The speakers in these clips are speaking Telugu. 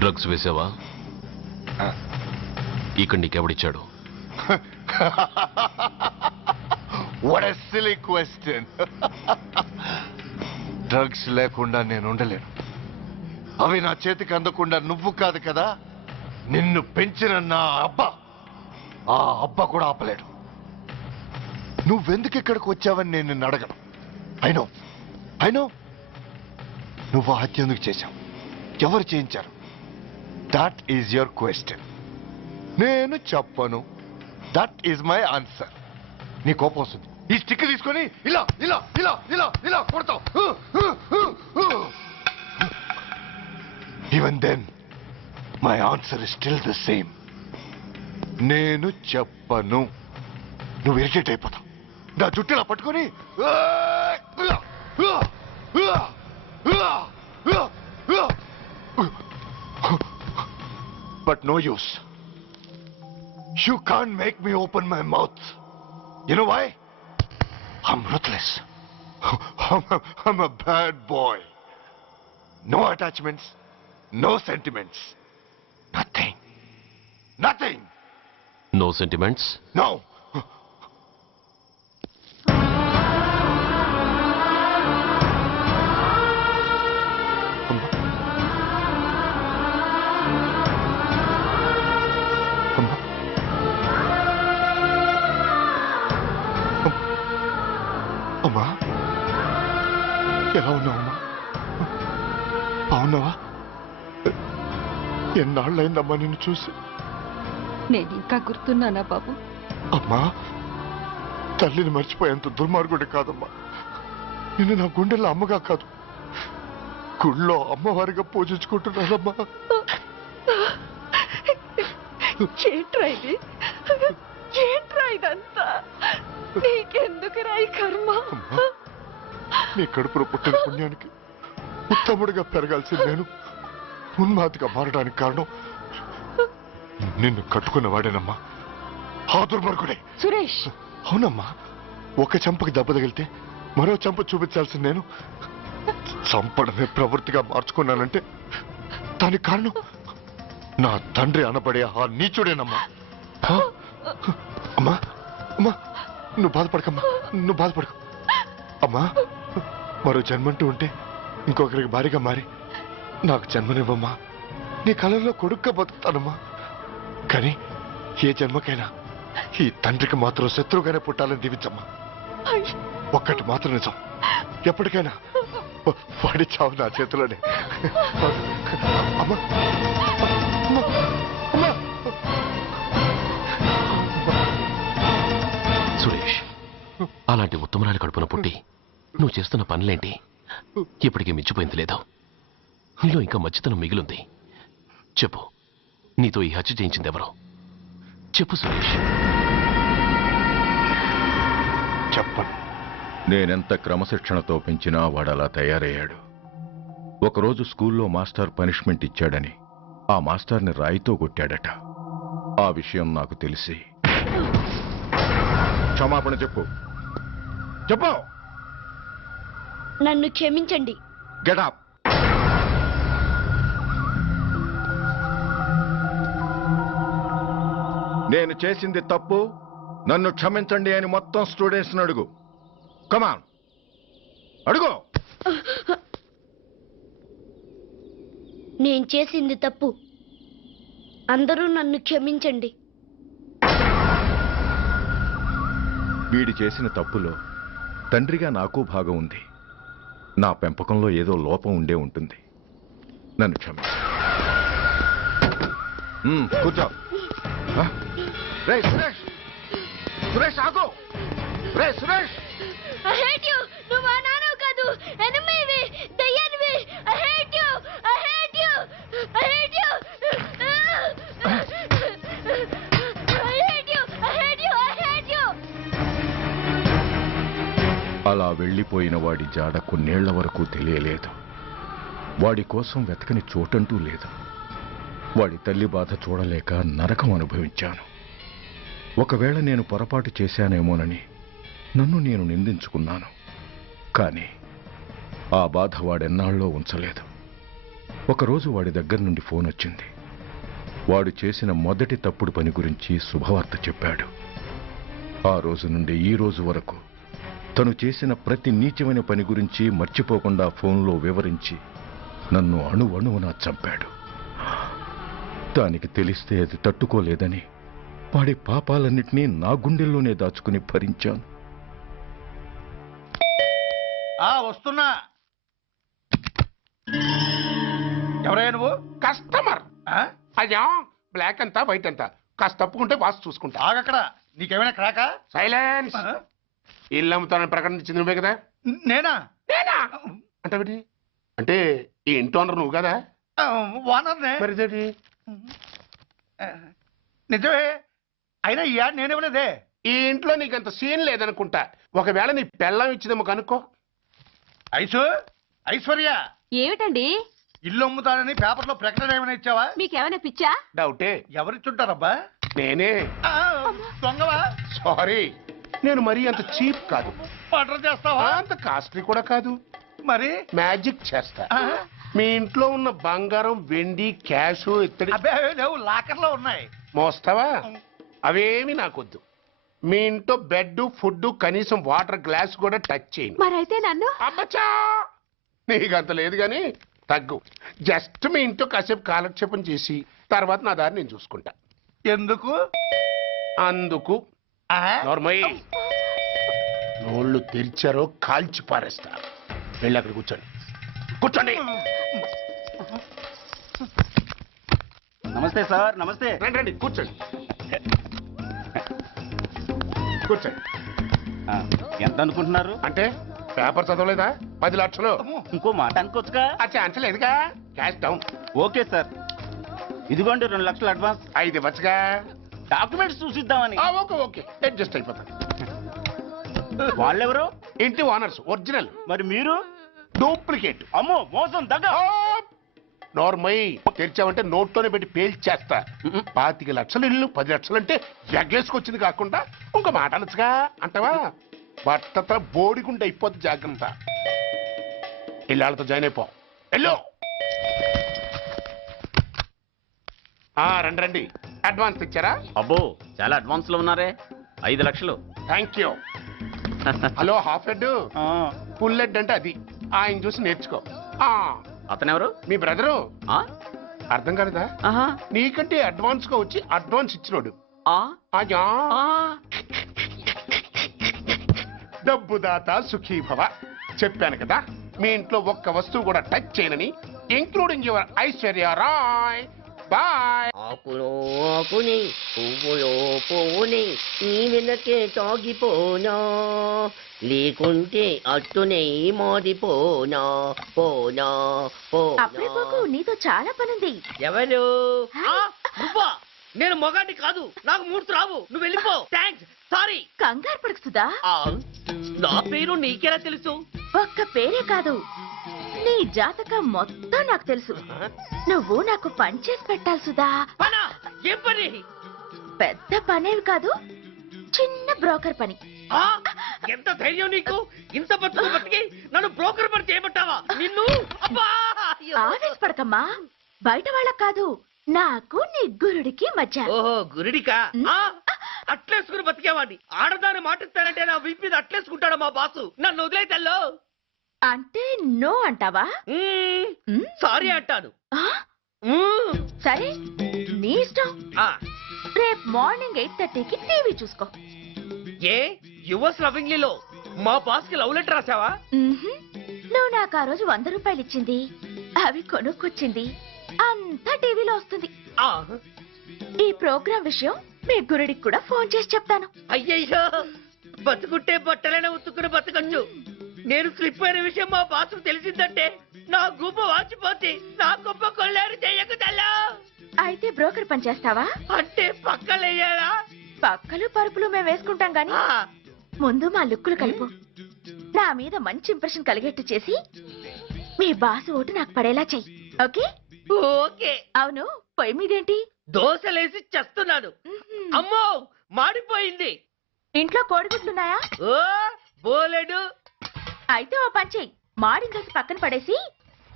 డ్రగ్స్ వేసావా? ఇక్కడ నీకెవడిచ్చాడు? What a silly question. Drugs లేకుండా నేను ఉండలేను. అవి నా చేతికి అందకుండా నువ్వు కాదు కదా, నిన్ను పెంచిన నా అబ్బా, ఆ అబ్బా కూడా ఆపలేడు. నువ్వెందుకు ఇక్కడికి వచ్చావని నేను నిన్ను అడగను. అయినో నువ్వు హత్య ఎందుకు చేశావు, ఎవరు చేయించారు? That is your question. నేను చెప్పను. That is my answer. నీ కోపం వస్తుంది, ఈ స్టిక్ తీసుకొని ఇలా ఇలా ఇలా ఇలా ఇలా కొడతావు. Even then my answer is still the same. నేను చెప్పను. నువ్వు ఇరిటేట్ అయిపోతావు. నా జుట్టులా పట్టుకొని but no use. You can't make me open my mouth. You know why? I'm ruthless. I'm a bad boy. No attachments, no sentiments. Nothing. No sentiments? No. అమ్మా, ఎలా ఉన్నావమ్మా? బాగున్నావా? ఎన్నాళ్ళైందమ్మా నిన్ను చూసి? నేను ఇంకా గుర్తున్నానా బాబు? అమ్మా, తల్లిని మర్చిపోయేంత దుర్మార్గుడి కాదమ్మా. నిన్ను నా గుండెల్లో అమ్మగా కాదు, గుళ్ళో అమ్మవారిగా పూజించుకుంటున్నానమ్మా. ఏంట్రా ఇదంతా? నీకెందుకు రాయి కర్మ? నీ కడుపులో పుట్టిన పుణ్యానికి ఉత్తముడిగా పెరగాల్సింది నేను ఉన్మాదిగా మారడానికి కారణం నిన్ను కట్టుకున్నవాడేనమ్మా, ఆ దుర్మార్గుడే సురేష్. అవునమ్మా, ఒక చంపకి దెబ్బ తగిలితే మరో చంప చూపించాల్సింది నేను చంపడమే ప్రవృత్తిగా మార్చుకున్నానంటే దానికి కారణం నా తండ్రి అనబడే ఆ నీచుడేనమ్మా. అమ్మా అమ్మా, నువ్వు బాధపడకు అమ్మా. మరో జన్మంటూ ఉంటే ఇంకొకరికి భారీగా మారి నాకు జన్మనివ్వమ్మా. నీ కళల్లో కొడుగ్గా బతుకుతానమ్మా. కానీ ఏ జన్మకైనా ఈ తండ్రికి మాత్రం శత్రువుగానే పుట్టాలని దీవించమ్మా. ఒక్కటి మాత్రం నిజం, ఎప్పటికైనా వాడి చావు నా చేతిలోనే. అమ్మా సురేష్, అలాంటి ఉత్తమరాలి కడుపున పుట్టి నువ్వు చేస్తున్న పనులేంటి? ఇప్పటికీ మించిపోయింది లేదు. నీలో ఇంకా మంచితనం మిగిలింది. చెప్పు, నీతో ఈ హత్య చేయించింది ఎవరు? చెప్పు సురేష్. చెప్పను. నేనెంత క్రమశిక్షణతో పెంచినా వాడలా తయారయ్యాడు. ఒకరోజు స్కూల్లో మాస్టర్ పనిష్మెంట్ ఇచ్చాడని ఆ మాస్టర్ని రాయితో కొట్టాడట. ఆ విషయం నాకు తెలిసి క్షమాపణ చెప్పు. నన్ను క్షమించండి. Get up. నేను చేసింది తప్పు, నన్ను క్షమించండి అని మొత్తం స్టూడెంట్స్ అడుగు. కమాన్, అడుగు. నేను చేసింది తప్పు, అందరూ నన్ను క్షమించండి. వీడి చేసిన తప్పులో తండ్రిగా నాకు భాగం ఉంది. నా పెంపకంలో ఏదో లోపం ఉండే ఉంటుంది. నన్ను క్షమించు. కూర్చో. సురేష్, సురేష్ ఆగు. Suresh, I hate you. నువ్వు మా నాన్నవు కాదు, ఎనిమివి, దయ్యానివి. I hate you. I hate you. I hate you. అలా వెళ్ళిపోయిన వాడి జాడ కొన్నేళ్ల వరకు తెలియలేదు. వాడి కోసం వెతకని చోటంటూ లేదు. వాడి తల్లి బాధ చూడలేక నరకం అనుభవించాను. ఒకవేళ నేను పొరపాటు చేశానేమోనని నన్ను నేను నిందించుకున్నాను. కానీ ఆ బాధ వాడెన్నాళ్ళో ఉంచలేదు. ఒకరోజు వాడి దగ్గర నుండి ఫోన్ వచ్చింది. వాడు చేసిన మొదటి తప్పుడు పని గురించి శుభవార్త చెప్పాడు. ఆ రోజు నుండి ఈ రోజు వరకు తను చేసిన ప్రతి నీచమైన పని గురించి మర్చిపోకుండా ఫోన్లో వివరించి నన్ను అణువణువున చంపాడు. దానికి తెలిస్తే అది తట్టుకోలేదని వాడి పాపాలన్నిటినీ నా గుండెల్లోనే దాచుకుని భరించాను. వస్తున్నా. ఎవరయ్యా నువ్వు? కస్టమర్. అయ్యా, బ్లాక్ అంతా వైట్ అంతా కాస్త తప్పుకుంటే బాస్ చూసుకుంటా. ఆగక్కడ. నీకేమైనా క్రాకా? సైలెన్స్. ఇల్లు అమ్ముతానని ప్రకటించింది నువ్వే కదా? నేనా? నేనా అంటే అంటే ఈ ఇంటి ఓనర్ నువ్వు కదా? ఓనర్నే. మరి ఇదేంటి? నిజమే. అయినా ఈ యాడ్ నేనేమలేదే. ఈ ఇంట్లో నీకంత సీన్ లేదనుకుంటా. ఒకవేళ నీ పెళ్ళం ఇచ్చిందేమో కనుక్కో. ఐశ్వర్య, ఏమిటండి? ఇల్లు అమ్ముతానని పేపర్లో ప్రకటన ఏమైనా ఇచ్చావా? మీకేమైనా పిచ్చా? డౌటే. ఎవరిచ్చుంటారబ్బా? నేనే. దొంగవా? సారీ, నేను మరీ అంత చీప్ కాదు. మర్డర్ చేస్తావా? అంత కాస్ట్లీ కూడా కాదు. మరి మ్యాజిక్ చేస్తా. మీ ఇంట్లో ఉన్న బంగారం, వెండి, క్యాష్, ఇత్తడి అబ్బే లేవు, లాకర్లో ఉన్నాయి. మోస్తావా? అవేమి నాకొద్దు. మీ ఇంట్లో బెడ్, ఫుడ్, కనీసం వాటర్ గ్లాస్ కూడా టచ్ చేయను. మరైతే నన్ను అబ్బచ్చా, నీకంత లేదు గాని తగ్గు. జస్ట్ మీ ఇంట్లో కాసేపు కాలక్షేపం చేసి తర్వాత నా దారి నేను చూసుకుంటా. ఎందుకు? అందుకు. నార్మల్ నోళ్ళు తెరిచారో కాల్చి పారేస్తా. వెళ్ళి అక్కడ కూర్చోండి. కూర్చోండి. నమస్తే సార్. నమస్తే. రండి రండి, కూర్చోండి. కూర్చోండి. ఎంత అనుకుంటున్నారు? అంటే పేపర్ చదవలేదా? 10 లక్షలు. ఇంకో మాట అనుకోవచ్చుగా. ఆ ఛాన్స్ లేదుగా. Cash down. ఓకే సార్, ఇదిగోండి 2 లక్షలు అడ్వాన్స్. 5 ఇవ్వచ్చుగా. డాక్యుమెంట్స్ చూసిద్దామని. ఓకే ఓకే, అడ్జస్ట్ అయిపోతాను. వాళ్ళెవరు? ఇంటి ఓనర్స్ ఒరిజినల్, మరి మీరు? డూప్లికేట్. అమ్మో, మోసం, దగ్గర. నోర్మై తెరిచావంటే నోట్తోనే పెట్టి పేల్చేస్తా. 25 లక్షలు ఇల్లు 10 లక్షలు అంటే ఎగ్గేసుకొచ్చింది కాకుండా ఇంకో మాట అనొచ్చుగా. అంటావా? బట్టతో బోడిగుండి అయిపోద్ది. జాగ్రత్త. ఇళ్ళతో జాయిన్ అయిపో. వెళ్ళు. రండి రండి. అడ్వాన్స్ ఇచ్చారా? అబ్బో, చాలా అడ్వాన్స్ లో ఉన్నారే. 5 లక్షలు. Thank you. Hello, half head, full head అంటే అది. ఆయన చూసి నేర్చుకో. అతనెవరు? మీ బ్రదరు. ఆ? అర్థం కాలేదా? ఆహా. నీకంటే అడ్వాన్స్ గా వచ్చి అడ్వాన్స్ ఇచ్చినోడు. ఆ? అయ్యా, ఆ. డబ్బు దాత సుఖీభవ. చెప్పాను కదా, మీ ఇంట్లో ఒక్క వస్తువు కూడా టచ్ చేయనని, including your Aishwarya Rai. Bye. ఆకులో ఆకుని పువ్వులో పువ్వుని నీ వెనకే తాగిపోనా, లేకుంటే అట్టునే మాడిపోనా పోనా అప్పుడే పోకు, నీతో చాలా పనుంది. ఎవరు? నువ్వా? నేను మొగాడి కాదు, నాకు మూర్తి రావు. నువ్వు వెళ్ళిపో. Thanks, sorry. కంగారు పడుకుతుందా? నా పేరు నీకెలా తెలుసు? ఒక్క పేరే కాదు, నీ జాతకం మొత్తం నాకు తెలుసు. నువ్వు నాకు పని చేసి పెట్టాలి సుధా. పనా? ఏం పని? పెద్ద పనేవి కాదు, చిన్న బ్రోకర్ పని. ఎంత ధైర్యం నీకు? ఇంత బతుకు బతికి నన్ను బ్రోకర్ పని చేయబట్టావా? నిన్ను ఆవేశపడకమ్మా, బయట వాళ్ళకు కాదు, నాకు నీ గురుడికి మధ్య. ఓహో, గురుడికా? అట్లేసుకుని బతికేవాడిని. ఆడదాన్ని మాటిస్తానంటే నా వీపు మీద అట్లేసుకుంటాడు మా బాసు. నన్ను వదిలేతల్లో. అంటే నో అంటావా? సారీ అంటాను. సరే, నీ ఇష్టం. రేపు మార్నింగ్ 8:30కి టీవీ చూసుకో. ఏ యువర్స్ లవింగ్లీలో మా బాస్ కి లవ్ లెటర్ రాసావా? నువ్వు నాకు ఆ రోజు 100 రూపాయలు ఇచ్చింది, అవి కొనుక్కొచ్చింది అంతా టీవీలో వస్తుంది. ఈ ప్రోగ్రాం విషయం మీ గురుడికి కూడా ఫోన్ చేసి చెప్తాను. అయ్యయ్యో, బతుకుంటే బట్టలైనా ఉత్తుకుని బతకచ్చు. నేను స్లిప్ అయిన విషయం మా బాసు తెలిసిందంటే నా గుబ్బ వాచిపోతే నా గొప్ప కొల్లారు చెయ్యకు తెల్లా. అయితే బ్రోకర్ పని చేస్తావా? అంటే పక్కలేయాలా? పక్కలు పరుపులు మేము వేసుకుంటాం గాని ముందు మా లుక్కులు కలుపు. నా మీద మంచి ఇంప్రెషన్ కలిగేట్టు చేసి మీ బాసు ఓటు నాకు పడేలా చెయ్యి. ఓకే? ఓకే. అవును, పొయ్యి మీదేంటి? దోశలేసి చేస్తున్నాను. అమ్మో మాడిపోయింది. ఇంట్లో కోడిగుడ్లున్నాయా? ఓ బోలెడు. అయితే ఓ పని చెయ్యి, మాడిన దోశ పక్కన పడేసి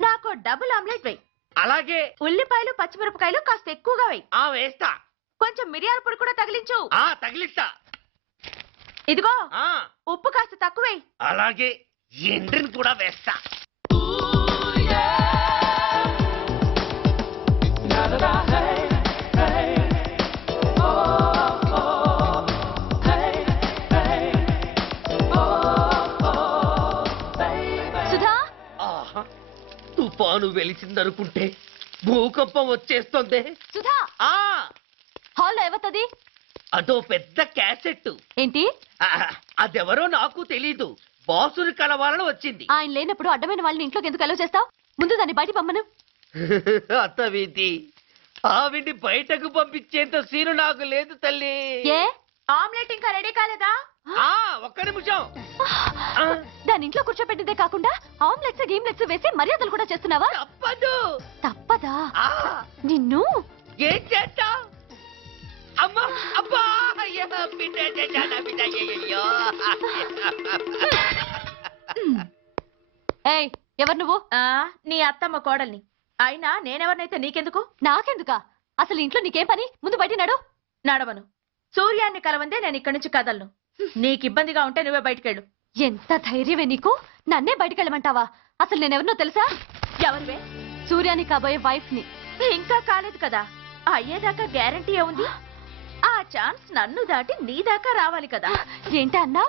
నాకు డబుల్ ఆమ్లెట్ వేయి. అలాగే. ఉల్లిపాయలు పచ్చిమిరపకాయలు కాస్త ఎక్కువగా వేయి. ఆ వేస్తా. కొంచెం మిరియాల పొడి కూడా తగిలించు. ఆ తగిలిస్తా. ఇదిగో ఆ ఉప్పు కాస్త తక్కువే. అలాగే. ఎండ్రిని కూడా వేస్తా. సుధా, ఆహా, తుఫాను వెలిసిందనుకుంటే భూకంపం వచ్చేస్తుంది. సుధా, ఆ హాల్లో ఏవతది? అదో పెద్ద క్యాసెట్. ఏంటి? అదెవరో నాకు తెలీదు. బాసుని కలవాలని వచ్చింది. ఆయన లేనప్పుడు అడ్డమైన వాళ్ళని ఇంట్లోకి ఎందుకు అలౌ చేస్తావు? ముందు దాన్ని బయట పంపను. అత్తవీతి, ఆవిడ్ని బయటకు పంపించేంత సీను నాకు లేదు తల్లి. ఏ? ఆమ్లెట్ ఇంకా రెడీ కాలేదా? ఆ ఒక్క నిమిషం. ఆ, దాని ఇంట్లో కూర్చోపెట్టిందే కాకుండా ఆమ్లెట్స్ గీమ్లెట్స్ వేసి మర్యాదలు కూడా చేస్తున్నావా? తప్పదు. తప్పదా? ఆ నిన్ను ఏం చేస్తా? అమ్మా అబ్బా అయ్యా, బిడ్డ చేశానా బిడ్డ, అయ్యయ్యో. ఏయ్, ఎవరు నువ్వు? నీ అత్తమ్మ కోడల్ని. అయినా నేనెవరినైతే నీకెందుకు? నాకెందుకా? అసలు ఇంట్లో నీకేం పని? ముందు బయట నడు. నడవను. సూర్యాన్ని కలవందే నేను ఇక్కడి నుంచి కదలను. నీకు ఇబ్బందిగా ఉంటే నువ్వే బయటకెళ్ళు. ఎంత ధైర్యమే నీకు? నన్నే బయటకెళ్ళమంటావా? అసలు నేనెవరినో తెలుసా? ఎవరివే? సూర్యాని కాబోయే వైఫ్ ని. ఇంకా కాలేదు కదా, అయ్యేదాకా గ్యారంటీ ఏముంది? ఆ ఛాన్స్ నన్ను దాటి నీ దాకా రావాలి కదా. ఏంటి అన్నా?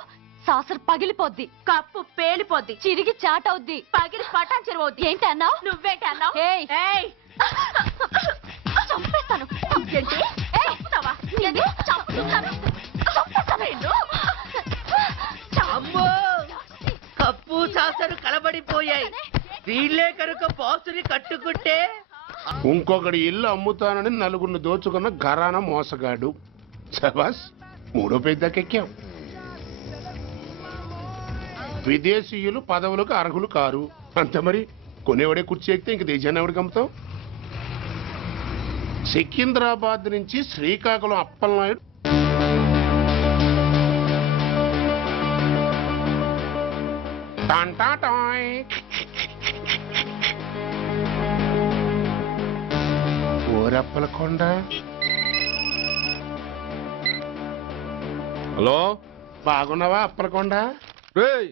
సాసర్ పగిలిపోద్ది, కప్పు పేలిపోద్ది, చిరిగి చాటవుద్ది, పగిలి పటాన్ చెరువవుద్ది. ఏంటి అన్నా? నువ్వేంటి అన్నావు? ఏయ్, ఏయ్, చంపేస్తాను. ఏంటి? చంపుతావా? ఏంటి? చంపుతాను. చంపేస్తాను నిన్ను. అమ్మో, కప్పు చాసరు కలబడిపోయాయి. వీళ్ళే కనుక బాసుని కట్టుకుంటే. ఇంకొకటి ఇల్లు అమ్ముతానని నలుగురిని దోచుకున్న ఘరానా మోసగాడు. శబాస్, మూడో పెద్దకెక్కాం. విదేశీయులు పదవులకు అర్హులు కారు అంతే మరి. కొనేవాడే కుర్చీ ఎక్కితే ఇంక దేశాన్ని ఎవరికి అమ్ముతాం? సికింద్రాబాద్ నుంచి శ్రీకాకుళం అప్పలనాయుడు టాంటాటాయ్. ఓరప్పలకొండ. హలో, బాగున్నావా అప్పలకొండ? రేయ్,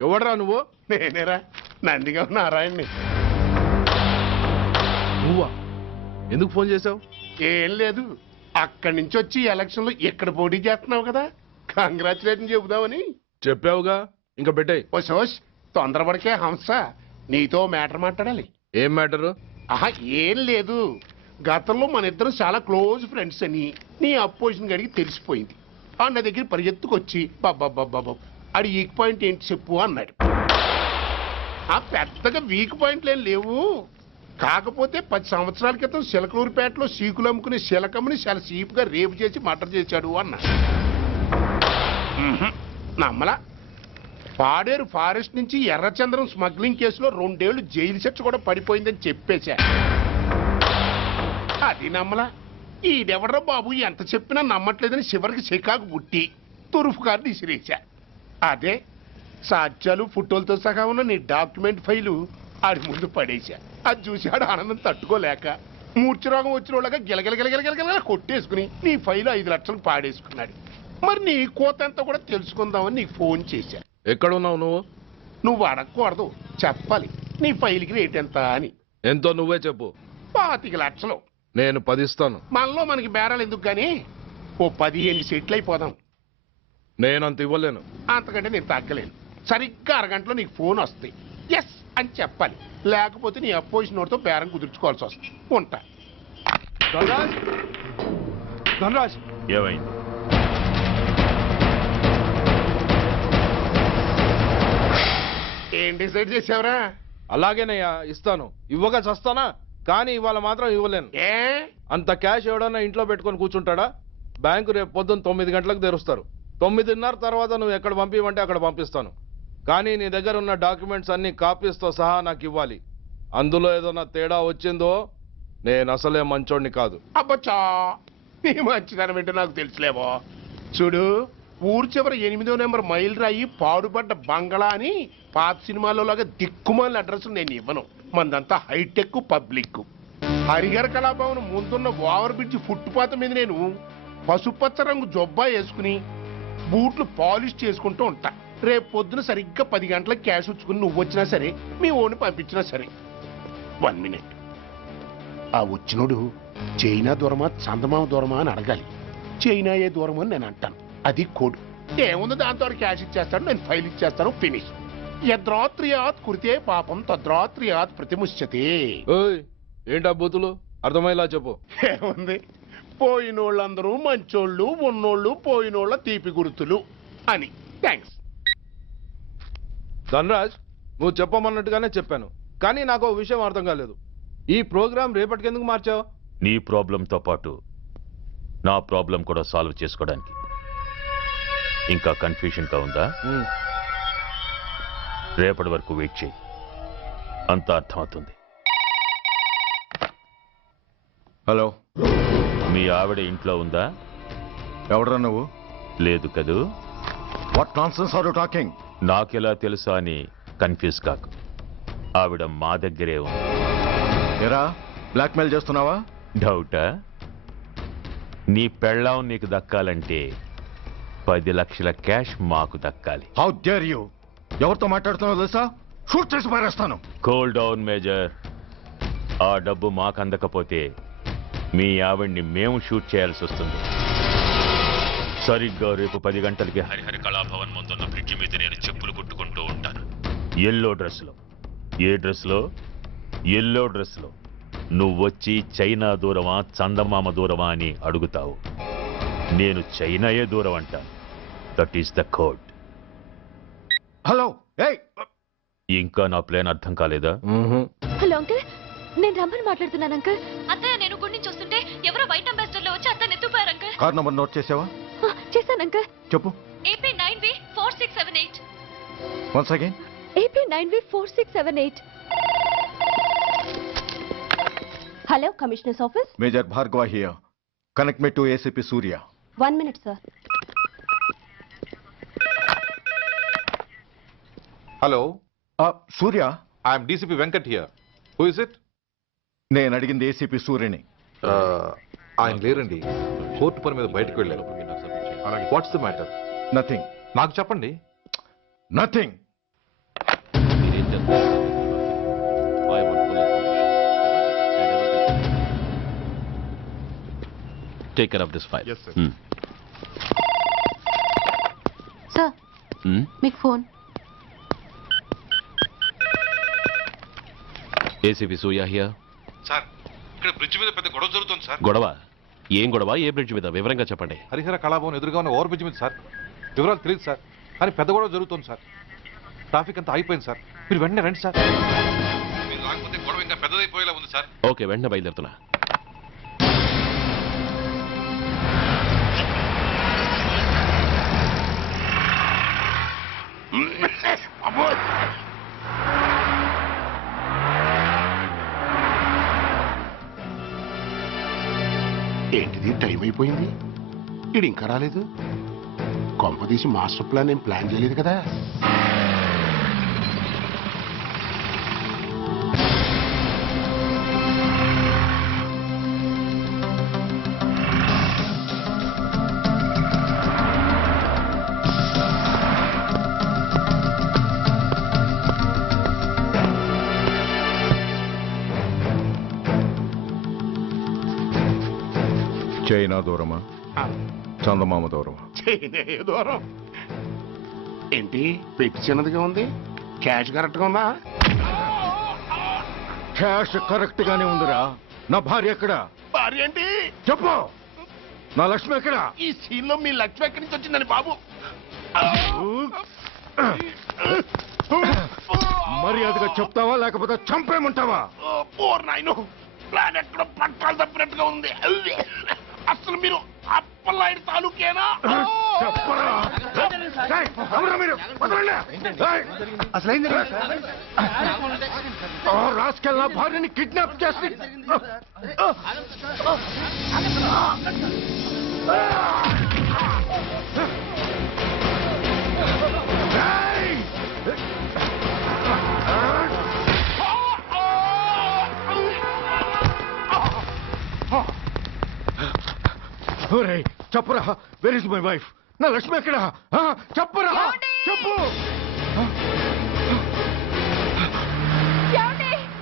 ఎవడరా నువ్వు? నేనేరా, నందిగా నారాయణ్ణి. నువ్వా? ఎందుకు ఫోన్ చేసావు? ఏం లేదు, అక్కడి నుంచి వచ్చి ఎలక్షన్ లో ఇక్కడ పోటీ చేస్తున్నావు కదా, కంగ్రాచులేషన్ చెబుదామని. చెప్పావుగా, ఇంకా పెట్టాయి. ఓ సోష్, తొందరపడికే హంస, నీతో మ్యాటర్ మాట్లాడాలి. ఏం మ్యాటరు? ఆహా, ఏం లేదు, గతంలో మన ఇద్దరు చాలా క్లోజ్ ఫ్రెండ్స్ అని నీ అపోజిషన్ గడికి తెలిసిపోయింది. ఆ నా దగ్గర పరిగెత్తుకొచ్చి బాబా ఆడి వీక్ పాయింట్ ఏంటి చెప్పు అన్నాడు. ఆ పెద్దగా వీక్ పాయింట్లు ఏం లేవు, కాకపోతే 10 సంవత్సరాల క్రితం చిలకలూరుపేటలో సీకులు అమ్ముకునే శిలకమ్మని చాలా సీపుగా రేపు చేసి మర్డర్ చేశాడు అన్నాడు. నమ్మలా. పాడేరు ఫారెస్ట్ నుంచి ఎర్రచంద్రం స్మగ్లింగ్ కేసులో 2 ఏళ్లు జైలు శిక్ష కూడా పడిపోయిందని చెప్పేశా. అది నమ్మలా. ఈడెవడ్రా బాబు ఎంత చెప్పినా నమ్మట్లేదని చివరికి చికాకు పుట్టి తురుపు కార్డు ఇసిరేశా. అదే సాక్ష్యాలు ఫోటోలతో సహా ఉన్న నీ డాక్యుమెంట్ ఫైలు ఆడి ముందు పడేశా. అది చూశాడు ఆనందం తట్టుకోలేక మూర్ఛరోగం వచ్చిన వాళ్ళగా గిలగిలగిలగిలగిలగిల కొట్టేసుకుని నీ ఫైలు 5 లక్షలకు పాడేసుకున్నాడు. మరి నీ కోతంతా కూడా తెలుసుకుందామని నీకు ఫోన్ చేశా. ఎక్కడున్నావు నువ్వు? నువ్వు అడగకూడదు, చెప్పాలి. నీ ఫైల్కి రేట్ ఎంత అని. ఎంతో నువ్వే చెప్పు. 25 లక్షలు. నేను 10 ఇస్తాను. మనలో మనకి బేరాలు ఎందుకు గానీ ఓ 15 సెట్లు అయిపోదాం. నేనంత ఇవ్వలేను. అంతకంటే నేను తగ్గలేను. సరిగ్గా అరగంటలో నీకు ఫోన్ వస్తాయి. ఎస్ అని చెప్పాలి, లేకపోతే నీ అపోజిషన్ నోటితో బేరం కుదుర్చుకోవాల్సి వస్తుంది. ఉంటా. ధనరాజ్, ధనరాజ్, ఏమైంది? ఏం డిసైడ్ చేసావురా? అలాగేనయ్యా, ఇస్తాను. ఇవ్వగా చస్తానా, కానీ ఇవాళ మాత్రం ఇవ్వలేను. ఏ అంత క్యాష్ ఎవడన్నా ఇంట్లో పెట్టుకొని కూర్చుంటాడా? బ్యాంకు రేపు పొద్దున్న 9 గంటలకు తెరుస్తారు. 9:30 తర్వాత నువ్వు ఎక్కడ పంపివంటే అక్కడ పంపిస్తాను. కానీ నీ దగ్గర ఉన్న డాక్యుమెంట్స్ అన్ని కాపీస్తో సహా నాకు ఇవ్వాలి. అందులో ఏదైనా తేడా వచ్చిందో నేను అసలే మంచోడిని కాదు. అబ్బచ్చా, నీ మంచిదనం ఏంటో నాకు తెలుసులేవో. చూడు, ఊరు చివరి 8వ నెంబర్ మైల్ రాయి పాడుపడ్డ బంగళా అని పాత సినిమాలో లాగా దిక్కుమాలిన అడ్రస్ నేను ఇవ్వను. మందంతా హైటెక్ పబ్లిక్. హరిహర కళాభవన్ ముందున్న ఓవర్ బ్రిడ్జ్ ఫుట్పాత్ మీద నేను పసుపచ్చ రంగు జొబ్బా వేసుకుని బూట్లు పాలిష్ చేసుకుంటూ ఉంటా. రేపు పొద్దున సరిగ్గా 10 గంటలకు క్యాష్ ఉంచుకుని నువ్వు వచ్చినా సరే, మీ ఓన్ని పంపించినా సరే. 1 మినిట్. ఆ వచ్చినోడు చైనా దూరమా చందమామ దూరమా అని అడగాలి. చైనా ఏ దూరం అని నేను అంటాను. అది కోడ్. ఏముంది, దాంతో క్యాష్ ఇచ్చేస్తాడు, నేను ఫైల్ ఇచ్చేస్తాను, ఫినిష్. యద్రాత్రియాత్ కురితే పాపం తద్రాత్రియాత్ ప్రతిముష్యతే. ఏంటా బూతులు? అర్థమయ్యేలా చెప్పు. ఏముంది, పోయినోళ్ళందరూ మంచోళ్ళు, ఉన్నోళ్ళు పోయినోళ్ళ తీపి గుర్తులు అని. థ్యాంక్స్. ధనరాజ్, నువ్వు చెప్పమన్నట్టుగానే చెప్పాను, కానీ నాకు ఒక విషయం అర్థం కాలేదు. ఈ ప్రోగ్రాం రేపటికి ఎందుకు మార్చావు? నీ ప్రాబ్లంతో పాటు నా ప్రాబ్లం కూడా సాల్వ్ చేసుకోవడానికి. ఇంకా కన్ఫ్యూషన్గా ఉందా? రేపటి వరకు వెయిట్ చేయి, అంతా అర్థమవుతుంది. హలో, మీ ఆవిడ ఇంట్లో ఉందా? ఎవడరా నువ్వు? లేదు కదూ. What nonsense are you talking? నాకెలా తెలుసా అని కన్ఫ్యూజ్ కాకు. ఆవిడ మా దగ్గరే ఉంది. ఎరా, బ్లాక్మెయిల్ చేస్తున్నావా? డౌటా? నీ పెళ్ళాం నీకు దక్కాలంటే 10 లక్షల క్యాష్ మాకు దక్కాలి. How dare you? ఎవరితో మాట్లాడుతున్నావో తెలుసా? షూట్ చేసి పారేస్తాను. Cool down major. ఆ డబ్బు మాకు అందకపోతే మీ ఆవిడ్ని మేము షూట్ చేయాల్సి వస్తుంది. సరిగ్గా రేపు 10 గంటలకి హరిహర కళాభవన్ ముందున్న బ్రిడ్జి మీద నేను చెప్పులు కుట్టుకుంటూ ఉంటాను. ఎల్లో డ్రెస్లో. ఏ డ్రెస్లో? ఎల్లో డ్రెస్లో. నువ్వొచ్చి చైనా దూరమా చందమామ దూరమా అని అడుగుతావు. నేను చైనాయే దూరం అంటాను. That is the code. Hello, ఇంకా నా ప్లాన్ అర్థం కాలేదా? హలో అంకుల్, నేను రమ్మని మాట్లాడుతున్నాను అంకుల్. అత్తయ్య, నేను గుడి నుంచి వస్తుంటే ఎవరో వైట్ అంబాసిడర్ లో వచ్చి అత్తయ్య ఎత్తుపోయారు అంకుల్. కార్ నంబర్ నోట్ చేసావా? చేశాను అంకుల్. చెప్పు. AP9V4678. Once again. AP9V4678. Hello, commissioners office. Major Bhargava here. Connect me to ACP Surya. 1 minute sir. Hello, Surya. I'm DCP Venkat here. Who is it? నేను అడిగింది ఏసీపీ సూర్యని. ఆయన లేరండి, కోర్టు పని మీద బయటకు వెళ్ళారు. What's the matter? నథింగ్. నాకు చెప్పండి. Nothing. Take care of this file. Yes, sir. Sir, మీకు phone. ACP Surya here. Sir, ఇక్కడ బ్రిడ్జ్ మీద పెద్ద గొడవ జరుగుతుంది సార్. గొడవ? ఏం గొడవ? ఏ బ్రిడ్జ్ మీద? వివరంగా చెప్పండి. హరిహర కళాభవన్ ఎదురుగా ఉన్న ఓవర్ బ్రిడ్జ్ మీద సార్. వివరాలు తెలియదు సార్, కానీ పెద్ద గొడవ జరుగుతుంది సార్. ట్రాఫిక్ అంతా అయిపోయింది సార్. మీరు వెంటనే రండి సార్. మీరు రాకపోతే గొడవ ఇంకా పెద్దదైపోయేలా ఉంది సార్. ఓకే, వెంటనే బయలుదేరుతున్నా. ఏంటిది, టైం అయిపోయింది, ఇది ఇంకా రాలేదు. కొంపదీసి మాస్టర్ ప్లాన్ ఏం ప్లాన్ చేయలేదు కదా. చైనా దూరమా చందమామ దూరమా? చైనా దూరం ఏంటి, పెట్టి చిన్నదిగా ఉంది, క్యాష్ కరెక్ట్గా ఉందా? క్యాష్ కరెక్ట్ గానే ఉందిరా. నా భార్య ఎక్కడ? భార్య ఏంటి చెప్పు. నా లక్ష్మి ఎక్కడ? ఈ సీన్ లో మీ లక్ష్మి ఎక్కడి నుంచి వచ్చిందని బాబు? మర్యాదగా చెప్తావా లేకపోతే చంపేమంటావా? పోర్ నాయను, ప్లాన్ ఎక్కడ పట్టాలు తప్పినట్టుగా ఉంది. అసలు మీరు అప్పలాయుడు తాలూకేనా? అసలు రాసుకెళ్ళ భార్యని కిడ్నాప్ చేసి చెప్పరా వెర్ ఇస్ మై వైఫ్ నా లక్ష్మి ఎక్కడ చెప్పరా చెప్పు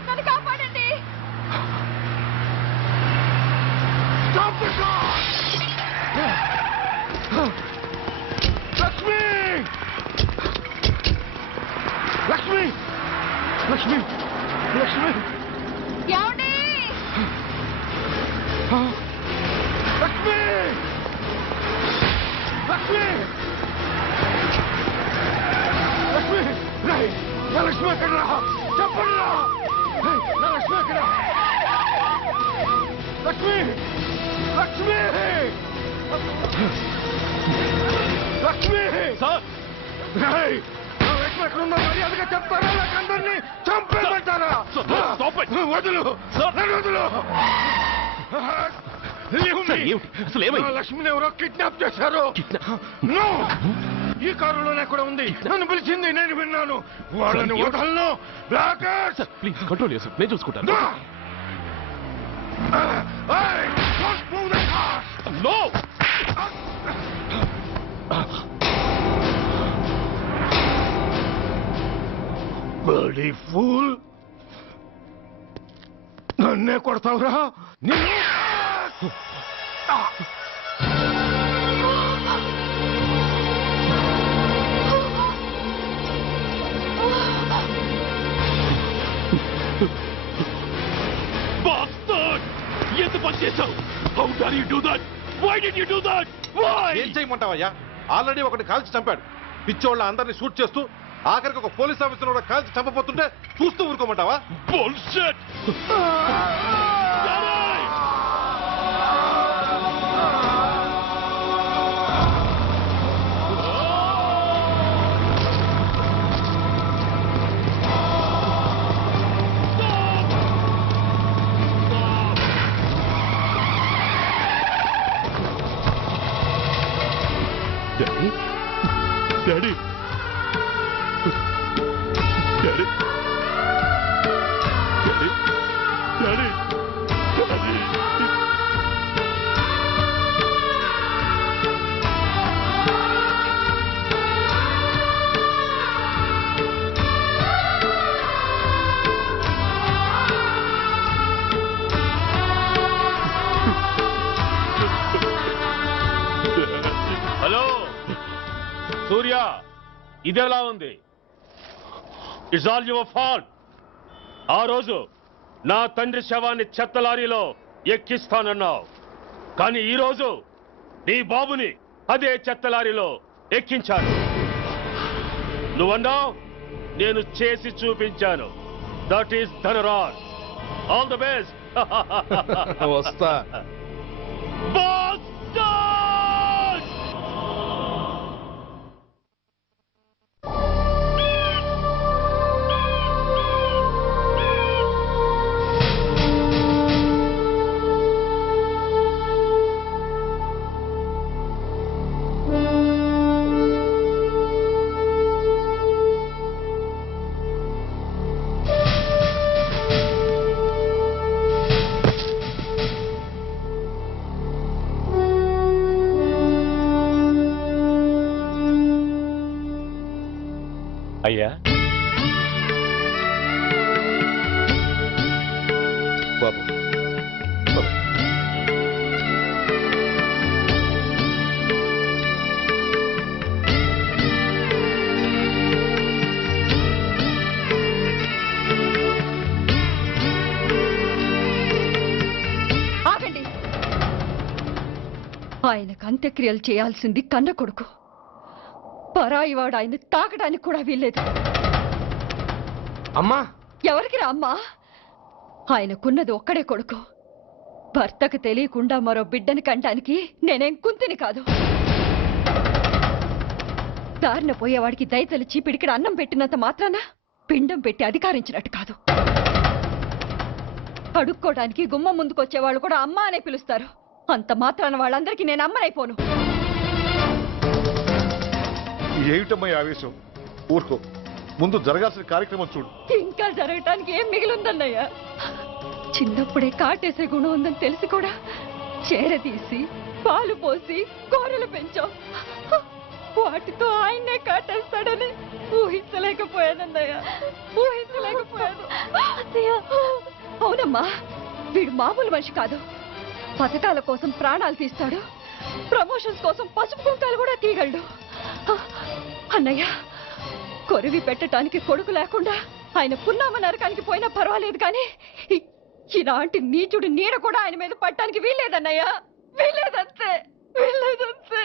నన్ను కాపాడండి. లక్ష్మి లక్ష్మి లక్ష్మి లక్ష్మి ఏమండి? లక్ష్మి లక్ష్మి లక్ష్మి రాయ్ నా లక్ష్మి ఎక్కడ చెప్పండి నా లక్ష్మి ఎక్కడ లక్ష్మి లక్ష్మి లక్ష్మి రాయ్ నా లక్ష్మి ఎక్కడ ఉందో మర్యాదగా చెప్తారా నాకందరినీ చంపేమంటారా వదులు నన్ను వదులు లక్ష్మిని ఎవరో కిడ్నాప్ చేశారు ఈ కారులోనే కూడా ఉంది నన్ను పిలిచింది నేను విన్నాను వాళ్ళని వదలను ప్లీజ్ కంట్రోల్ చేసు నేను చూసుకుంటాను బడీ ఫూల్ నన్నే కొడతావురా ఎంత పని చేశావు? How dare you do that? Why did you do that? Why? ఏం చేయమంటావయ్యా? ఆల్రెడీ ఒకటి కాల్చి చంపాడు. పిచ్చోళ్ళ అందరినీ షూట్ చేస్తూ ఆఖరికి ఒక పోలీస్ ఆఫీసర్ కూడా కాల్చి చంపబోతుంటే చూస్తూ ఊరుకోమంటావా? Bullshit! Daddy? Daddy? Daddy? Daddy? Daddy? Daddy? Hello Surya ఇదెలా ఉంది? It's all your fault. ఆ రోజు నా తండ్రి శవాన్ని చెత్త లారీలో ఎక్కిస్తానన్నావు, కానీ ఈ రోజు నీ బాబుని అదే చెత్త లారీలో ఎక్కించాను. నువ్వన్నావు, నేను చేసి చూపించాను. That is Dhanraj. All the best. వస్తా. అయ్యా బాబు ఆగండి. ఆయనకు అంత్యక్రియలు చేయాల్సింది కన్న కొడుకు. పరాయివాడు ఆయన తాకడానికి కూడా వీల్లేదు. అమ్మా ఎవరికి రా అమ్మా? ఆయనకున్నది ఒక్కడే కొడుకు. భర్తకు తెలియకుండా మరో బిడ్డని కంటానికి నేనేం కుంతిని కాదు. దారిన పోయేవాడికి దయతలిచి పిడికిడ అన్నం పెట్టినంత మాత్రాన పిండం పెట్టి అధికారించినట్టు కాదు. అడుక్కోవడానికి గుమ్మం ముందుకొచ్చే వాళ్ళు కూడా అమ్మ అనే పిలుస్తారు. అంత మాత్రాన వాళ్ళందరికీ నేను అమ్మనైపోను. ఏమిటమ్మా ఆవేశం? ఊరుకో, ముందు జరగాల్సిన కార్యక్రమం చూడు. ఇంకా జరగటానికి ఏం మిగిలిందన్నయ్య? చిన్నప్పుడే కాటేసే గుణం ఉందని తెలిసి కూడా చేరదీసి పాలు పోసి కూరలు పెంచాం. వాటితో ఆయన్నే కాటేస్తాడని ఊహించలేకపోయానన్నయ్య, ఊహించలేకపోయాను. అవునమ్మా, వీడు మామూలు మనిషి కాదు. పథకాల కోసం ప్రాణాలు తీస్తాడు, ప్రమోషన్స్ కోసం పసుపు కుంకాలు కూడా తీయగలడు. అన్నయ్య, కొరివి పెట్టడానికి కొడుకు లేకుండా ఆయన పున్నామ నరకానికి పోయినా పర్వాలేదు, కానీ ఇలాంటి నీచుడు నీడ కూడా ఆయన మీద పట్టడానికి వీల్లేదన్నయ్య, వీల్లేదంతే, వీల్లేదంతే.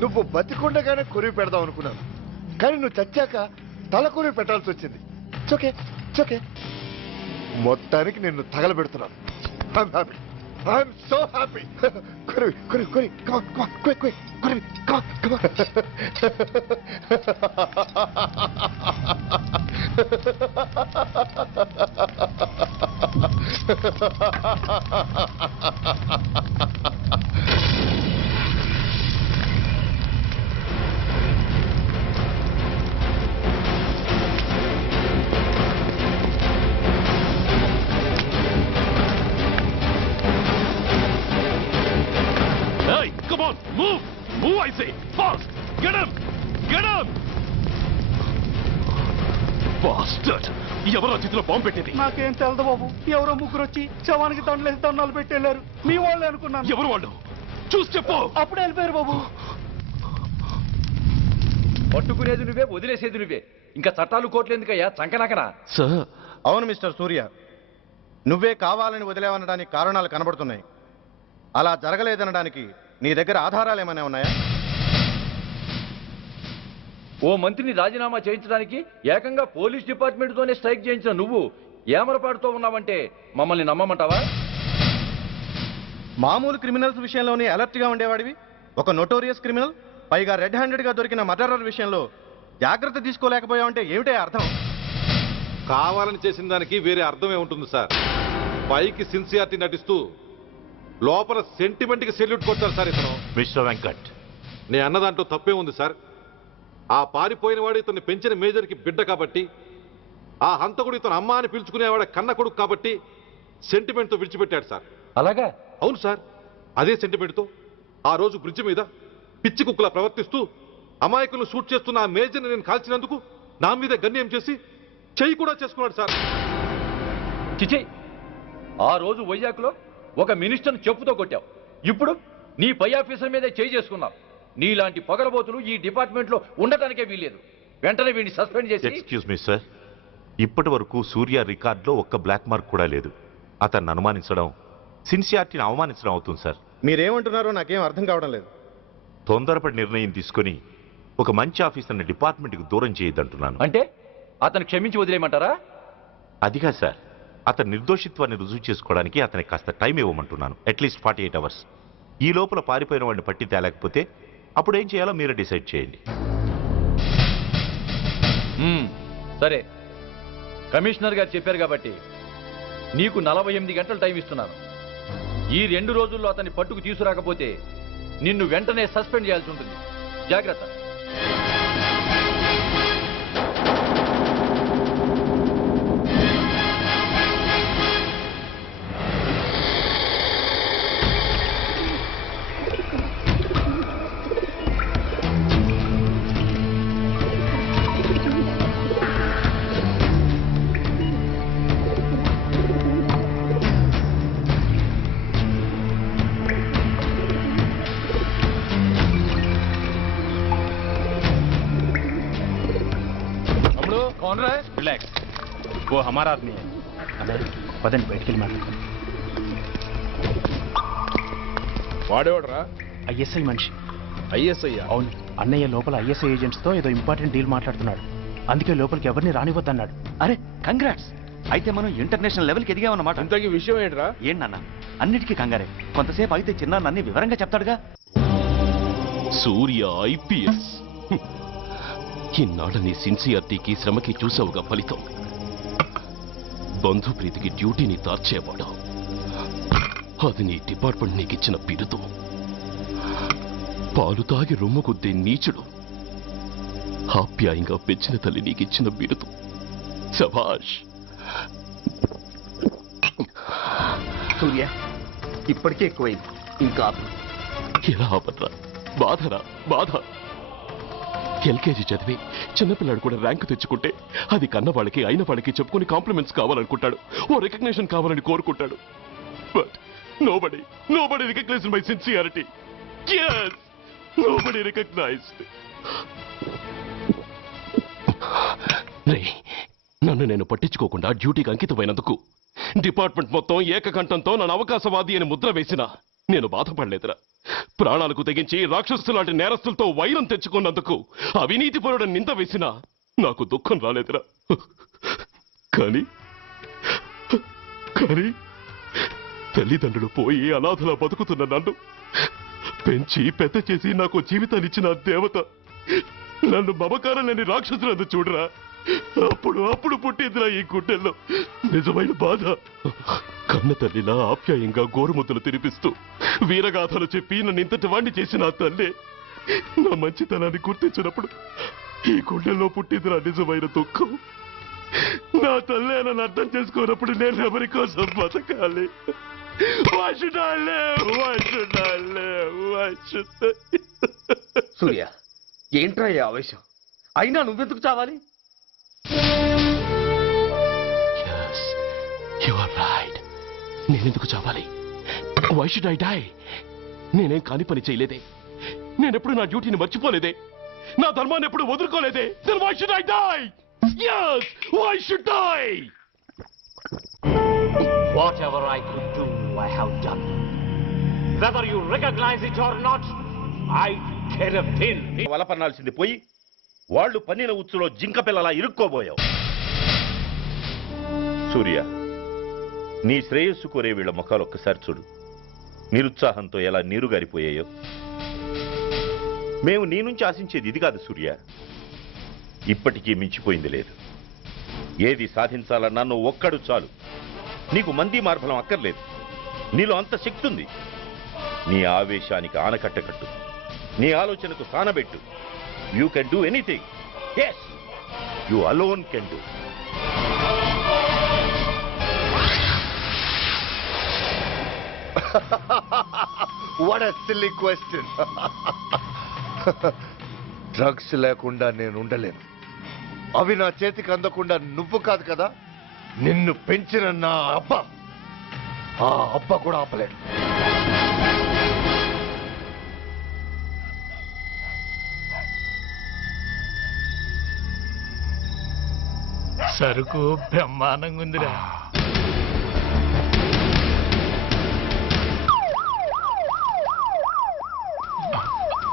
నువ్వు బతికుండగానే కొరివి పెడదాం అనుకున్నాను, కానీ నువ్వు చచ్చాక తల కొరివి పెట్టాల్సి వచ్చింది. ఓకే ఓకే, మొత్తానికి నిన్ను తగలబెడుతున్నాను. I'm happy, I'm so happy. కొరివి కొరివి కొరివి, కమాన్ కమాన్, క్విక్ క్విక్, కొరివి, come on come on. Hey, come on, move! Move, I say! Fast! Get him! Get him! Bastard! ఎవరో చేతిలో బాంబు పెట్టింది? నాకేం తెలదు బాబు. ఎవరో ముగ్గురు వచ్చి శవానికి దండలేసి దండాలు పెట్టి వెళ్ళారు. మీ వాళ్ళే అనుకున్నాను. ఎవరు వాళ్ళు? చూసి చెప్పు. అప్పుడే వెళ్ళిపోయారు బాబు. పట్టుకునేది నువ్వే, వదిలేసేది నువ్వే. ఇంకా చట్టాలు కోట్లు ఎందుకయ్యా చంకనాకనా? సార్, అవును మిస్టర్ సూర్య, నువ్వే కావాలని వదిలేవనడానికి కారణాలు కనబడుతున్నాయి. అలా జరగలేదనడానికి నీ దగ్గర ఆధారాలు ఏమైనా ఉన్నాయా? ఓ మంత్రిని రాజీనామా చేయించడానికి ఏకంగా పోలీస్ డిపార్ట్మెంట్తోనే స్ట్రైక్ చేయించిన నువ్వు ఏమరపాటుతో ఉన్నావంటే మమ్మల్ని నమ్మమంటావా? మామూలు క్రిమినల్స్ విషయంలోనే అలర్ట్గా ఉండేవాడివి, ఒక నోటోరియస్ క్రిమినల్, పైగా రెడ్ హ్యాండెడ్గా దొరికిన మర్డరర్ విషయంలో జాగ్రత్త తీసుకోలేకపోయావంటే ఏమిటే అర్థం? కావాలని చేసిన దానికి వేరే అర్థమే ఉంటుంది సార్. పైకి సిన్సియారిటీ నటిస్తూ లోపల సెంటిమెంట్కి సెల్యూట్ కొట్టారు సార్ ఇతను. మిస్టర్ వెంకట్, నే అన్న దాంట్లో తప్పే ఉంది సార్. ఆ పారిపోయిన వాడు ఇతన్ని పెంచిన మేజర్కి బిడ్డ కాబట్టి, ఆ హంతకుడు ఇతను అమ్మ అని పిలుచుకునేవాడు కన్న కొడుకు కాబట్టి సెంటిమెంట్తో విడిచిపెట్టాడు సార్. అలాగా? అవును సార్. అదే సెంటిమెంట్తో ఆ రోజు బ్రిడ్జ్ మీద పిచ్చి కుక్కలా ప్రవర్తిస్తూ అమాయకులను షూట్ చేస్తున్న ఆ మేజర్ని నేను కాల్చినందుకు నా మీద గన్యం చేసి చెయ్యి కూడా చేసుకున్నాడు సార్. చిచి, ఆ రోజు వైజాగ్లో ఒక మినిస్టర్ని చెప్పుతో కొట్టావు. ఇప్పుడు నీ పై ఆఫీసర్ మీదే చేయి చేసుకున్నావు. నీలాంటి పొగరబోతులు ఈ డిపార్ట్మెంట్లో ఉండటానికే వీల్లేదు. వెంటనే వీడిని సస్పెండ్ చేసి. ఎక్స్క్యూజ్ మీ సార్, ఇప్పటి వరకు సూర్య రికార్డులో ఒక్క బ్లాక్ మార్క్ కూడా లేదు. అతన్ని అనుమానించడం సిన్సియారిటీని అవమానించడం అవుతుంది సార్. మీరేమంటున్నారో నాకేం అర్థం కావడం లేదు. తొందరపడి నిర్ణయం తీసుకొని ఒక మంచి ఆఫీసర్ని డిపార్ట్మెంట్కి దూరం చేయొద్దంటున్నాను. అంటే అతను క్షమించి వదిలేయమంటారా? అదిగా సార్, అతని నిర్దోషిత్వాన్ని రుజువు చేసుకోవడానికి అతనికి కాస్త టైం ఇవ్వమంటున్నాను. At least 48 hours. ఈ లోపల పారిపోయిన వాడిని పట్టి తేలేకపోతే అప్పుడు ఏం చేయాలో మీరే డిసైడ్ చేయండి. సరే, కమిషనర్ గారు చెప్పారు కాబట్టి నీకు 48 గంటలు టైం ఇస్తున్నాను. ఈ 2 రోజుల్లో అతన్ని పట్టుకు తీసుకురాకపోతే నిన్ను వెంటనే సస్పెండ్ చేయాల్సి ఉంటుంది. జాగ్రత్త. कौन रहा है? रिलैक्स, वो हमारा आदमी है. పదండి బయటికి వెళ్ళి మాట్లాడతాం. వాడేవాడరా? ఐఎస్ఐ మనిషి. ఐఎస్ఐ? అవును, అన్నయ్య లోపల ఐఎస్ఐ ఏజెంట్స్ తో ఏదో ఇంపార్టెంట్ డీల్ మాట్లాడుతున్నాడు. అందుకే లోపలికి ఎవరిని రానివ్వద్దన్నాడు. అరే కంగ్రాట్స్, అయితే మనం ఇంటర్నేషనల్ లెవెల్కి ఎదిగామన్నమాట. ఇంతకీ విషయం ఏంట్రా? ఏంటన్నా అన్నిటికీ కంగారే. కొంతసేపు అయితే చిన్న అన్ని వివరంగా చెప్తాడుగా. సూర్య ఐపీఎస్. ఇన్నాళ్ళ నీ సిన్సియారిటీకి శ్రమకి చూసావుగా ఫలితం. బంధుప్రీతికి డ్యూటీని తార్చేవాడు. అది నీ డిపార్ట్మెంట్ నీకిచ్చిన బిరుదు. పాలు తాగి రొమ్ము కొద్దే నీచుడు. ఆప్యాయంగా పెంచిన తల్లి నీకిచ్చిన బిరుదు. శభాష్. సూర్య, ఇప్పటికే ఎక్కువైంది, ఇంకా ఎలా ఆపట్రా? బాధరా బాధ. ఎల్కేజీ చదివి చిన్నపిల్లాడు కూడా ర్యాంకు తెచ్చుకుంటే అది కన్న వాళ్ళకి అయిన వాళ్ళకి చెప్పుకుని కాంప్లిమెంట్స్ కావాలనుకుంటాడు, ఓ రికగ్నిషన్ కావాలని కోరుకుంటాడు. But nobody recognised my sincerity. yes, nobody recognized. నన్ను నేను పట్టించుకోకుండా డ్యూటీకి అంకితమైనందుకు డిపార్ట్మెంట్ మొత్తం ఏకకంఠంతో నన్ను అవకాశవాది అని ముద్ర వేసినా నేను బాధపడలేదురా. ప్రాణాలకు తెగించి రాక్షసులాంటి నేరస్తులతో వైరం తెచ్చుకున్నందుకు అవినీతిపరుడని నింద వేసినా నాకు దుఃఖం రాలేదురా. కానీ తల్లిదండ్రులు పోయి అనాథలా బతుకుతున్న నన్ను పెంచి పెద్ద చేసి నాకు జీవితాన్నిచ్చిన దేవత నన్ను మమకారం లేని రాక్షసులందు చూడరా. అప్పుడు పుట్టిందిరా ఈ గుడ్డెల్లో నిజమైన బాధ. కన్న తల్లిలా ఆప్యాయంగా గోరుముద్దలు తినిపిస్తూ వీరగాథలు చెప్పి నన్ను ఇంతటి వాణ్ణి చేసిన ఆ తల్లే నా మంచితనాన్ని గుర్తించినప్పుడు ఈ గుండెల్లో పుట్టిందిరా నిజమైన దుఃఖం. నా తల్లే నన్ను అర్థం చేసుకోనప్పుడు నేను ఎవరి కోసం బతకాలి? సూర్య, ఏంట్రా ఈ ఆవేశం? అయినా నువ్వెందుకు చావాలి? నేనెందుకు చావాలి? Why should I die? నేనేం కాని పని చేయలేదే. నేనెప్పుడు నా డ్యూటీని మర్చిపోలేదే. నా ధర్మాన్ని ఎప్పుడు వదులుకోలేదే. Then why should I die? Yes, why should I? Whatever I could do, I have done. Whether you recognize it or not, I care a pin. వలపన్నాల్సింది పోయి వాళ్ళు పన్నిన ఉచ్చులో జింక పిల్లలా ఇరుక్కోబోయావు. సూర్య, నీ శ్రేయస్సు కోరే వీళ్ళ ముఖాలు ఒక్కసారి చూడు. నిరుత్సాహంతో ఎలా నీరు గారిపోయాయో. మేము నీ నుంచి ఆశించేది ఇది కాదు సూర్య. ఇప్పటికీ మించిపోయింది లేదు. ఏది సాధించాలన్నా నువ్వు ఒక్కడు చాలు. నీకు మంది మార్బలం అక్కర్లేదు. నీలో అంత శక్తి ఉంది. నీ ఆవేశానికి ఆనకట్ట కట్టు. నీ ఆలోచనకు సానబెట్టు. You can do anything. Yes, you alone can do. What a silly question. Drugs లేకుండా నేను ఉండలేను. అవి నా చేతికి అందకుండా నువ్వు కాదు కదా, నిన్ను పెంచిన నా అబ్బ, ఆ అబ్బ కూడా ఆపలేడు. సరుకు బ్రహ్మాండంగా ఉందిరా.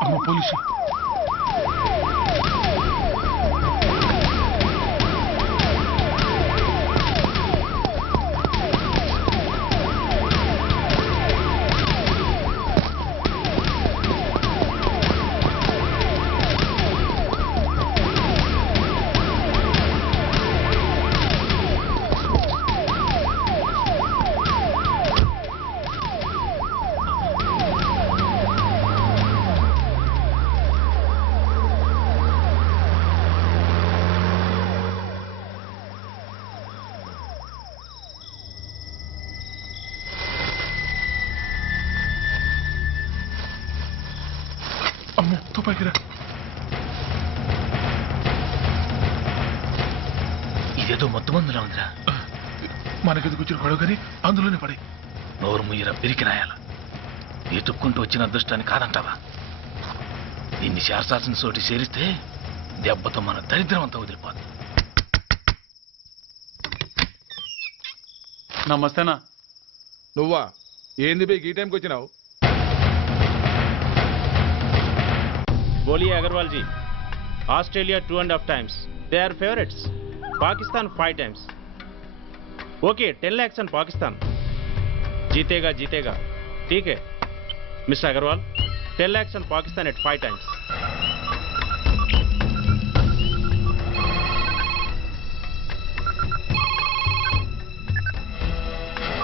అమ్మ పోలీసు. అమ్మో తుపాకిరా. ఇదేదో మొత్తం మందులా ఉందిరా. మనకెందుకు వచ్చిన గొడవ కానీ అందులోనే పడి. నోరు ముయ్యరా పిరికి రాయాల. ఎత్తుక్కుంటూ వచ్చిన అదృష్టాన్ని కాదంటావా? దీన్ని చేర్చాల్సిన చోటి చేరిస్తే దెబ్బతో మన దరిద్రం అంతా వదిలిపోతుంది. నమస్తేనా. నువ్వా? ఏంది బే ఈ టైంకి వచ్చినావు? बोलिए Agarwal ji. Australia 2.5 times. They are favorites. Pakistan 5 times. Okay, 10 lakhs on Pakistan. जीतेगा जीतेगा. ठीक है mister Agarwal. 10 lakhs on Pakistan at 5 times.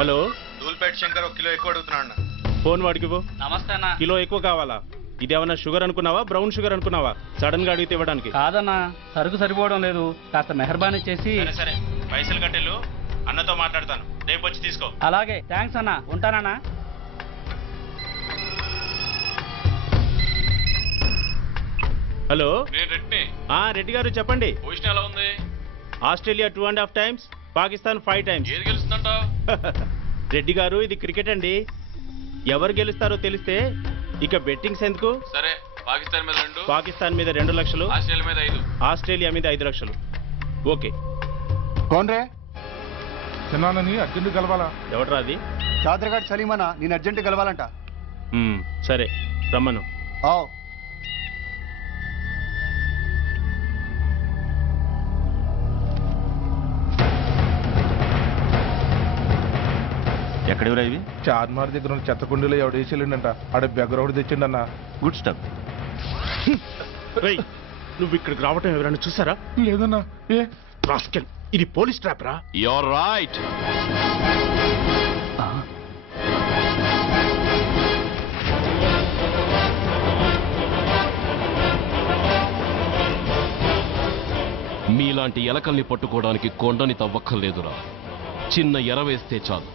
Hello Dhoolpet Shankar ఒక కిలో ఎక్కువ అడుగుతున్నాడు. ఫోన్ వాడికి పో. నమస్తే అన్న. కిలో ఎక్కువ కావాలా? ఇదేమన్నా షుగర్ అనుకున్నావా, బ్రౌన్ షుగర్ అనుకున్నావా? సడన్ గా అడిగితే ఇవ్వడానికి కాదన్నా, సరుకు సరిపోవడం లేదు. కాస్త మెహర్బానీ చేసి. సరే పైసలు కట్టెలు, అన్నతో మాట్లాడతాను, రేపు వచ్చి తీసుకో. అలాగే, థ్యాంక్స్ అన్న. ఉంటానన్నా. హలో, నేను రెడ్డిని. రెడ్డి గారు చెప్పండి. పొజిషన్ ఎలా ఉంది? Australia 2.5 times, Pakistan 5 times. ఏది గెలుస్తుందంటావు? రెడ్డి గారు ఇది క్రికెట్ అండి. ఎవరు గెలుస్తారో తెలిస్తే ఇక బెట్టింగ్స్ ఎందుకు? సరే, పాకిస్తాన్ మీద 2, పాకిస్తాన్ మీద 2 లక్షలు, ఆస్ట్రేలియా మీద 5, ఆస్ట్రేలియా మీద 5 లక్షలు. ఓకే. కోన్రే? చిన్నానని అర్జెంట్ కలవాలా? ఎవడరా అది? చాద్రఘాట్ సలీమనా, నేను అర్జెంట్ కలవాలంట. సరే రమ్మను. ఎక్కడెవరా ఇవి? చార్మార్ దగ్గర ఉన్న చెత్తకుండీలో ఎవడు వేసేళ్ళంట. ఆడ బెగ్గరౌడ్ తెచ్చిండన్నా. Good stuff. నువ్వు ఇక్కడికి రావటం ఎవరైనా చూసారా? లేదన్నా. ఏ రాస్కెల్, ఇది పోలీస్ ట్రాప్ రా. You're right. మీలాంటి ఎలకల్ని పట్టుకోవడానికి కొండని తవ్వక్కర్లేదురా, చిన్న ఎర వేస్తే చాలు.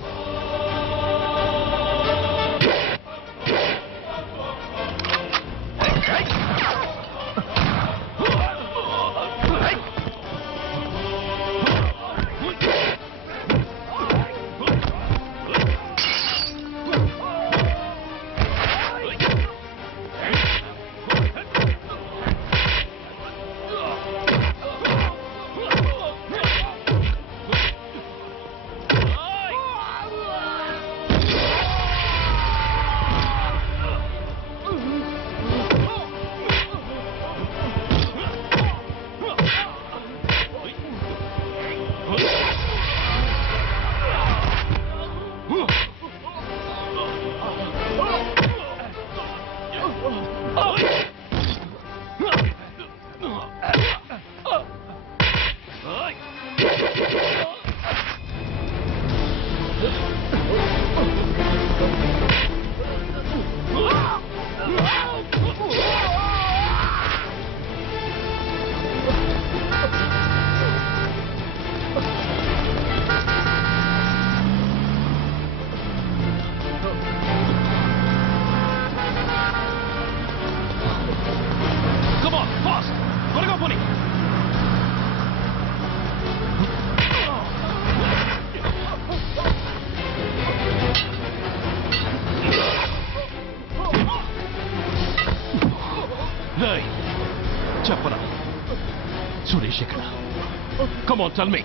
Come on, tell me.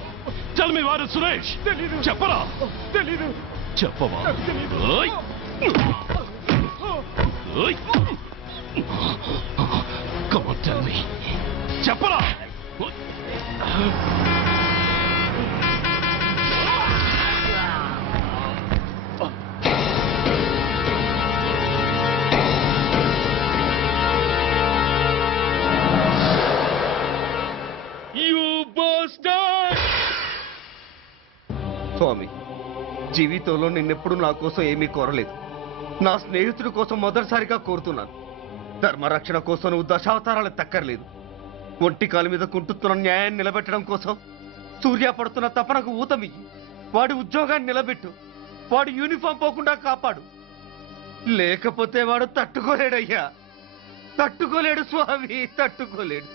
Tell me where is Suresh? చెప్పరా? తెలీదు. చెప్పవా? ఓయ్. ఓయ్. Come on, tell me. చెప్పరా? స్వామి, జీవితంలో నిన్నెప్పుడు నా కోసం ఏమీ కోరలేదు. నా స్నేహితుడి కోసం మొదటిసారిగా కోరుతున్నాను. ధర్మరక్షణ కోసం నువ్వు దశావతారాలు తక్కర్లేదు. ఒంటి కాలు మీద కుంటుతున్న న్యాయాన్ని నిలబెట్టడం కోసం సూర్య పడుతున్న తపనకు ఊతమియ్యి. వాడి ఉద్యోగాన్ని నిలబెట్టు. వాడి యూనిఫామ్ పోకుండా కాపాడు. లేకపోతే వాడు తట్టుకోలేడయ్యా. తట్టుకోలేడు స్వామి, తట్టుకోలేడు.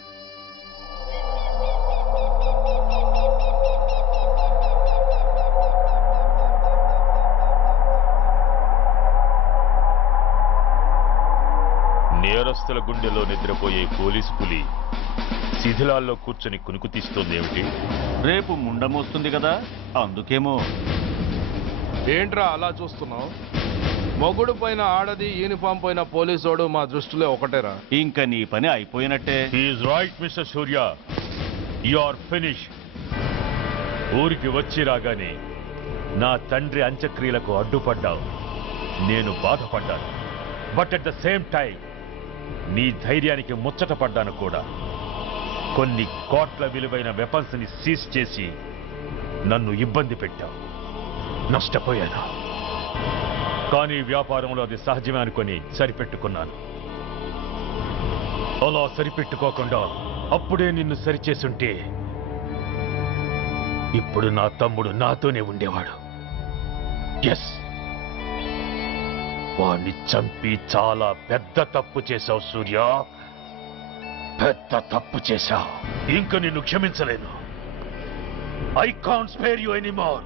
నేరస్తుల గుండెలో నిద్రపోయే పోలీసు పులి శిథిలాల్లో కూర్చొని కునుకు తీస్తోందేమిటి? రేపు ముండమొస్తుంది కదా, అందుకేమో. ఏంట్రా అలా చూస్తున్నావు? మొగుడు పైన ఆడది, యూనిఫామ్ పైన పోలీసోడు మా దృష్టిలో ఒకటేరా. ఇంకా నీ పని అయిపోయినట్టే. He's right mister Surya, you are finish. ఊరికి వచ్చి రాగానే నా తండ్రి అంత్యక్రియలకు అడ్డుపడ్డావు. నేను బాధపడ్డాను. But at the same time నీ ధైర్యానికి ముచ్చట పడ్డాను కూడా. కొన్ని కోట్ల విలువైన వెపన్స్ ని సీజ్ చేసి నన్ను ఇబ్బంది పెట్టావు. నష్టపోయాను. కానీ వ్యాపారంలో అది సహజమే అనుకొని సరిపెట్టుకున్నాను. అలా సరిపెట్టుకోకుండా అప్పుడే నిన్ను సరిచేసుంటే ఇప్పుడు నా తమ్ముడు నాతోనే ఉండేవాడు. ఎస్, వాణ్ణి చంపి చాలా పెద్ద తప్పు చేశావు సూర్య. పెద్ద తప్పు చేశావు. ఇంక నిన్ను క్షమించలేను. I can't spare you anymore.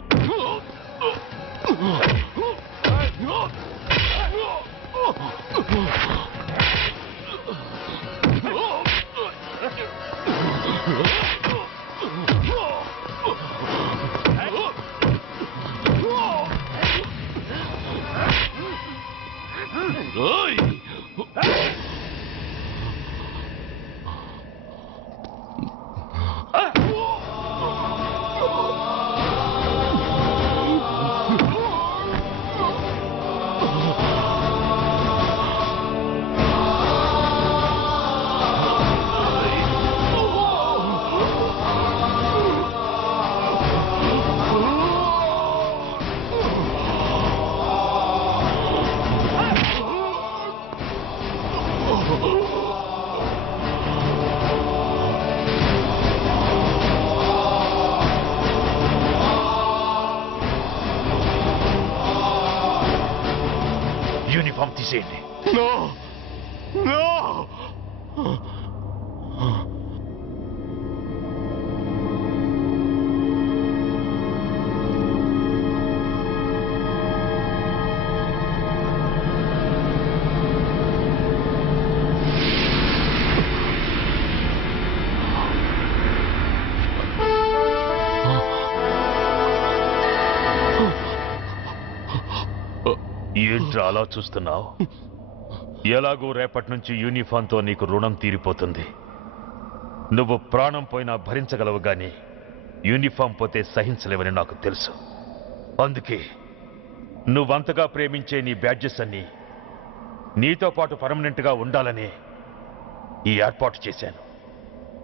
Uniform తీసేయండి. ఏంట్రా అలా చూస్తున్నావు? ఎలాగో రేపటి నుంచి యూనిఫామ్తో నీకు రుణం తీరిపోతుంది. నువ్వు ప్రాణం పోయినా భరించగలవు గాని యూనిఫామ్ పోతే సహించలేవని నాకు తెలుసు. అందుకే నువ్వంతగా ప్రేమించే నీ బ్యాడ్జెస్ అన్ని నీతో పాటు పర్మనెంట్గా ఉండాలని ఈ ఏర్పాటు చేశాను.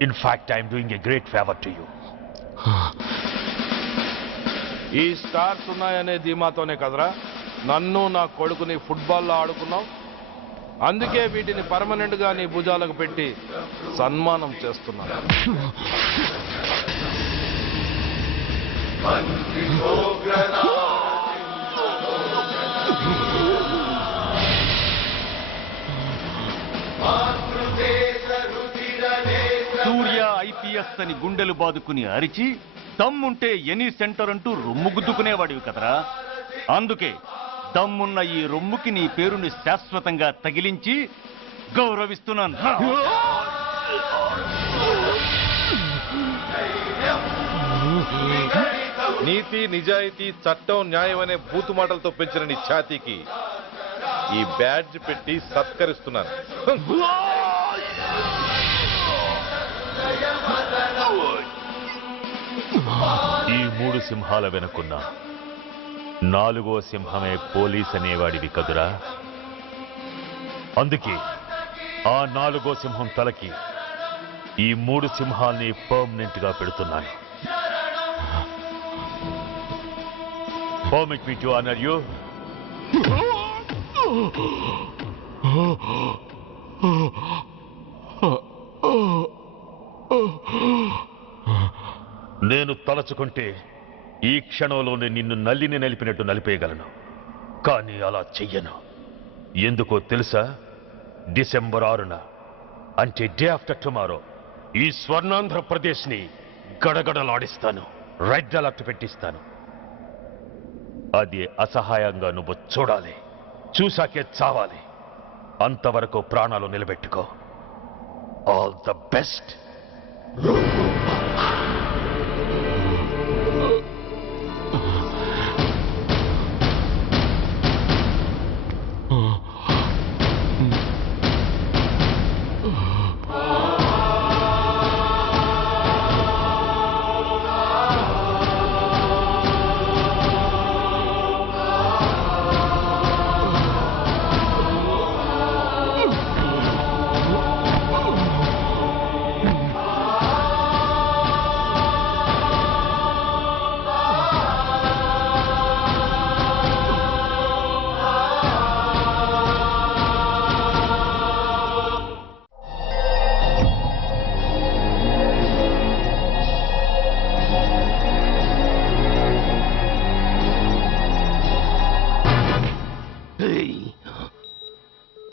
In fact I'm doing a great favour to you. ఈ స్టార్స్ ఉన్నాయనే ధీమాతోనే కదరా నన్ను నా కొడుకుని ఫుట్బాల్లో ఆడుకున్నావు. అందుకే వీటిని పర్మనెంట్ గా నీ భుజాలకు పెట్టి సన్మానం చేస్తున్నాను. సూర్య ఐపీఎస్ అని గుండెలు బాదుకుని అరిచి దమ్ముంటే ఎనీ సెంటర్ అంటూ రొమ్ము గుద్దుకునేవాడివి కదరా. అందుకే దమ్మున్న ఈ రొమ్ముకి నీ పేరుని శాశ్వతంగా తగిలించి గౌరవిస్తున్నాను. నీతి నిజాయితీ చట్టం న్యాయం అనే బూతు మాటలతో పెంచిన నీ ఛాతీకి ఈ బ్యాడ్జ్ పెట్టి సత్కరిస్తున్నాను. ఈ 3 సింహాల వెనుకున్న 4వ సింహమే పోలీస్ అనేవాడివి కదురా. అందుకే ఆ 4వ సింహం తలకి ఈ 3 సింహాల్ని పర్మనెంట్ గా పెడుతున్నాను. Permit me to honor you. నేను తలచుకుంటే ఈ క్షణంలోనే నిన్ను నల్లిని నలిపినట్టు నలిపేయగలను. కానీ అలా చెయ్యను. ఎందుకో తెలుసా? డిసెంబర్ 6న అంటే డే ఆఫ్టర్ టుమారో ఈ స్వర్ణాంధ్రప్రదేశ్ని గడగడలాడిస్తాను. రెడ్ అలర్ట్ పెట్టిస్తాను. అది అసహాయంగా నువ్వు చూడాలి. చూశాకే చావాలి. అంతవరకు ప్రాణాలు నిలబెట్టుకో. All the best.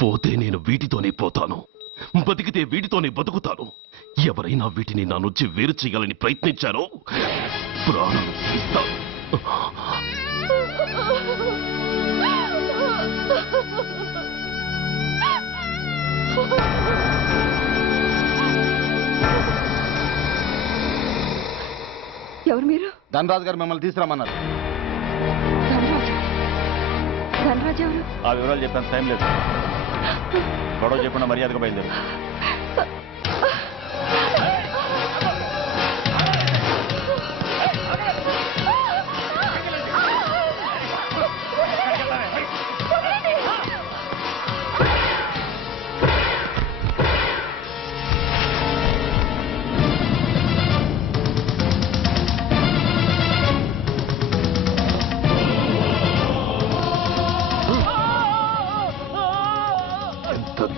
పోతే నేను వీటితోనే పోతాను, బతికితే వీటితోనే బతుకుతాను. ఎవరైనా వీటిని నా నుంచి వేరు చేయాలని ప్రయత్నించారో ప్రాణం తీస్తాను. ఎవరు మీరు? ధనరాజు గారు మిమ్మల్ని తీసుకురామన్నారు. ధనరాజు ఎవరు? ఆ వివరాలు చెప్పేంత టైం లేదు. గొడవ చెప్పిన మర్యాదగా బయలుదేరు.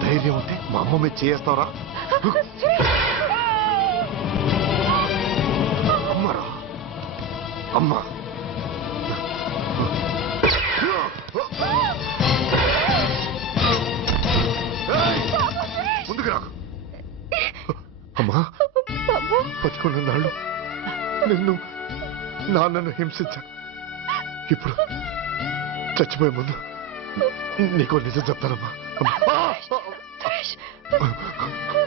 ధైర్యం ఉంటే మా అమ్మ మీద చేస్తావరా? అమ్మరా అమ్మ ముందుకు రాకు. అమ్మా బతికున్న నాళ్ళు నిన్ను నాన్నను హింసించాను. ఇప్పుడు చచ్చిపోయే ముందు నీకు నిజం చెప్తానమ్మా.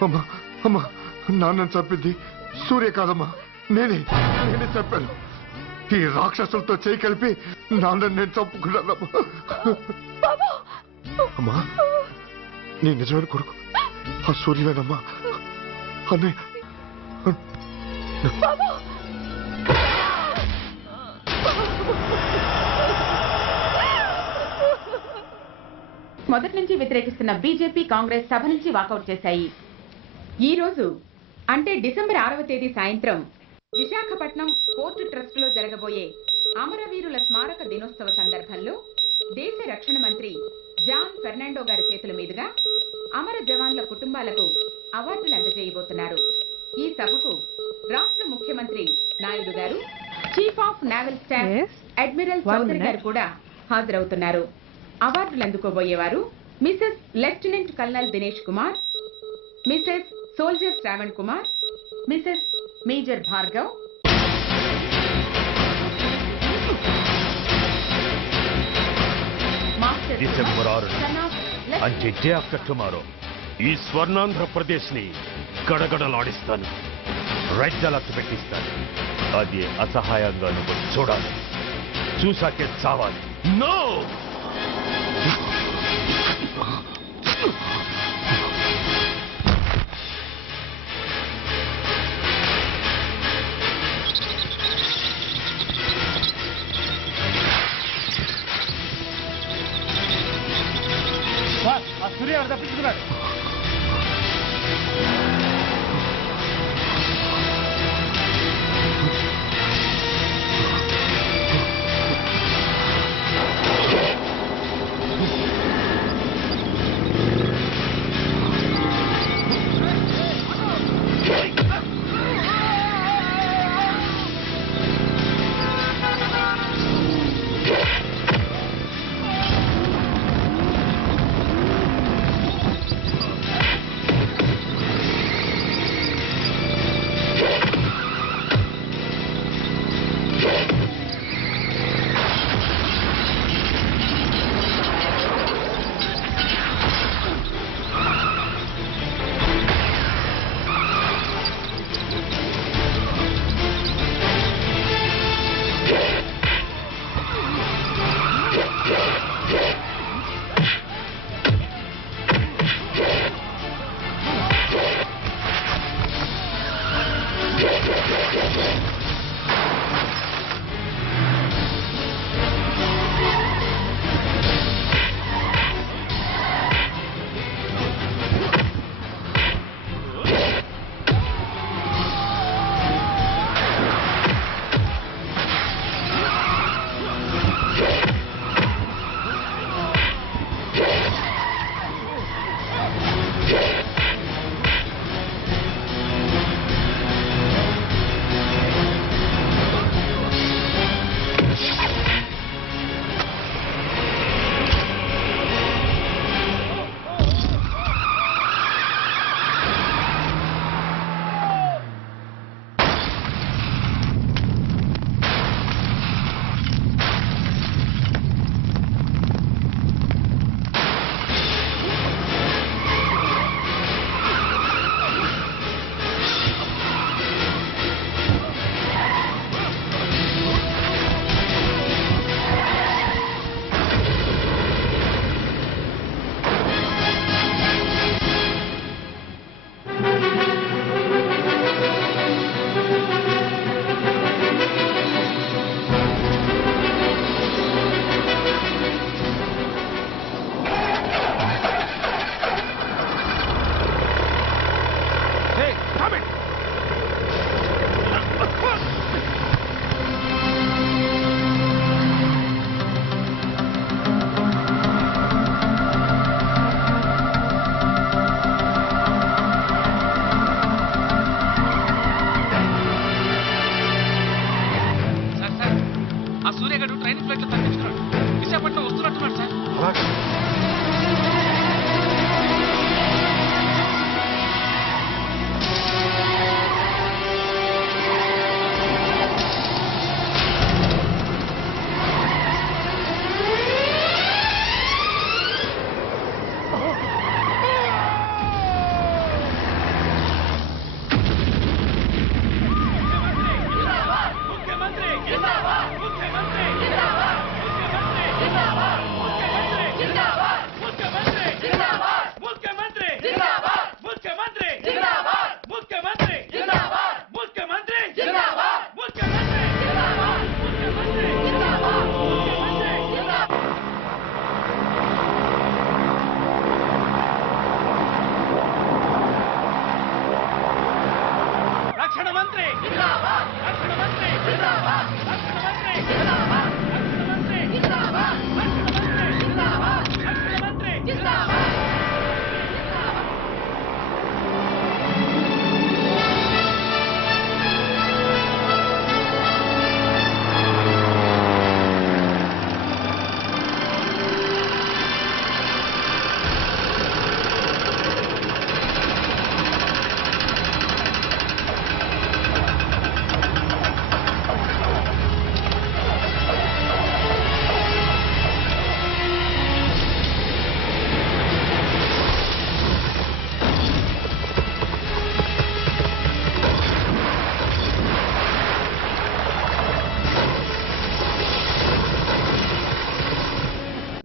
అమ్మా అమ్మా నాన్నని చంపింది సూర్య కాదమ్మా, నేనే చంపాను. ఈ రాక్షసులతో చేయి కలిపి నాన్నని నేను చంపుకున్నానమ్మా. అమ్మా నీ నిజమైన కొడుకు ఆ సూర్యవేనమ్మా. అన్నయ్య మొదటి నుంచి వ్యతిరేకిస్తున్న బీజేపీ, కాంగ్రెస్ సభ నుంచి వాకౌట్ చేశాయి. ఈ రోజు అంటే డిసెంబర్ 6వ తేదీ సాయంత్రం విశాఖపట్నం పోర్టు ట్రస్టులో జరగబోయే అమరవీరుల స్మారక దినోత్సవ సందర్భంలో దేశ రక్షణ మంత్రి జాన్ ఫెర్నాండో గారి చేతుల మీదుగా అమర జవాన్ల కుటుంబాలకు అవార్డులు అందజేయబోతున్నారు. ఈ సభకు రాష్ట్ర ముఖ్యమంత్రి నాయుడు గారు, chief of naval staff admiral Chaudhary గారు కూడా హాజరవుతున్నారు. అవార్డులు అందుకోబోయేవారు Mrs lieutenant colonel Dinesh Kumar, Mrs soldier Shravan Kumar, Mrs major Bhargav, December 6 అంటే డే ఆఫ్టర్ టుమారో ఈ స్వర్ణాంధ్రప్రదేశ్ని గడగడలాడిస్తాను. రెడ్ అలర్ట్ పెట్టిస్తాను. అది అసహాయంగా నువ్వు చూడాలి, చూసాకే చావాలి. నో సూర్య తప్పించుకున్నాడు.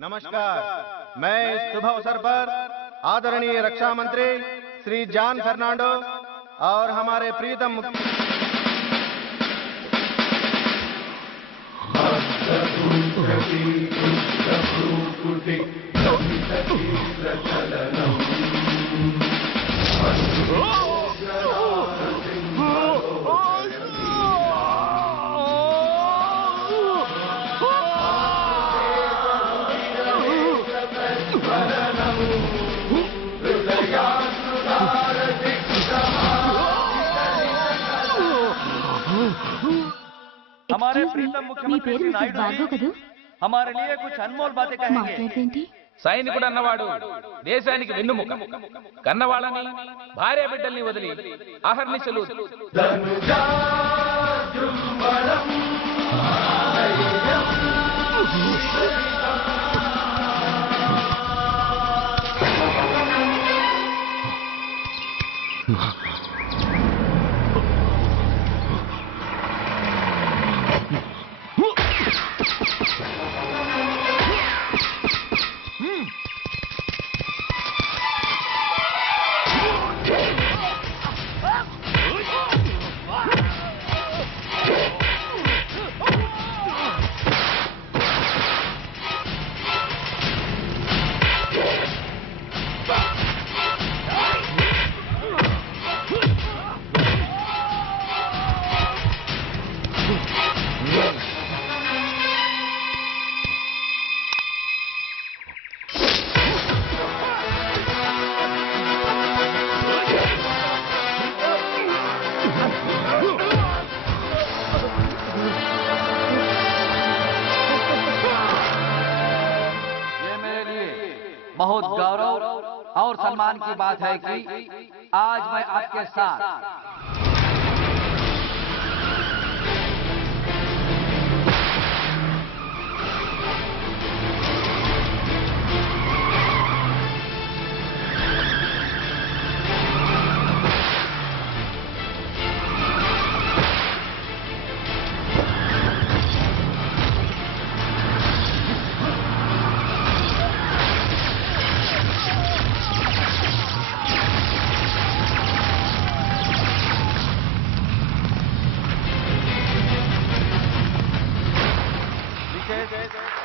नमस्कार। मैं इस शुभ अवसर पर आदरणीय रक्षा मंत्री श्री जॉन फर्नांडो और हमारे प्रीतम हमारे प्रीतम मुख्यमंत्री श्री नायडू जी हमारे लिए कुछ अनमोल बातें कहेंगे। సైనికుడు అన్నవాడు దేశానికి వెన్నుముక. కన్నవాళ్ళని భార్య బిడ్డల్ని వదిలి అహర్నిశలు बहुत गौरव और सम्मान की बात है कि आज मैं आपके साथ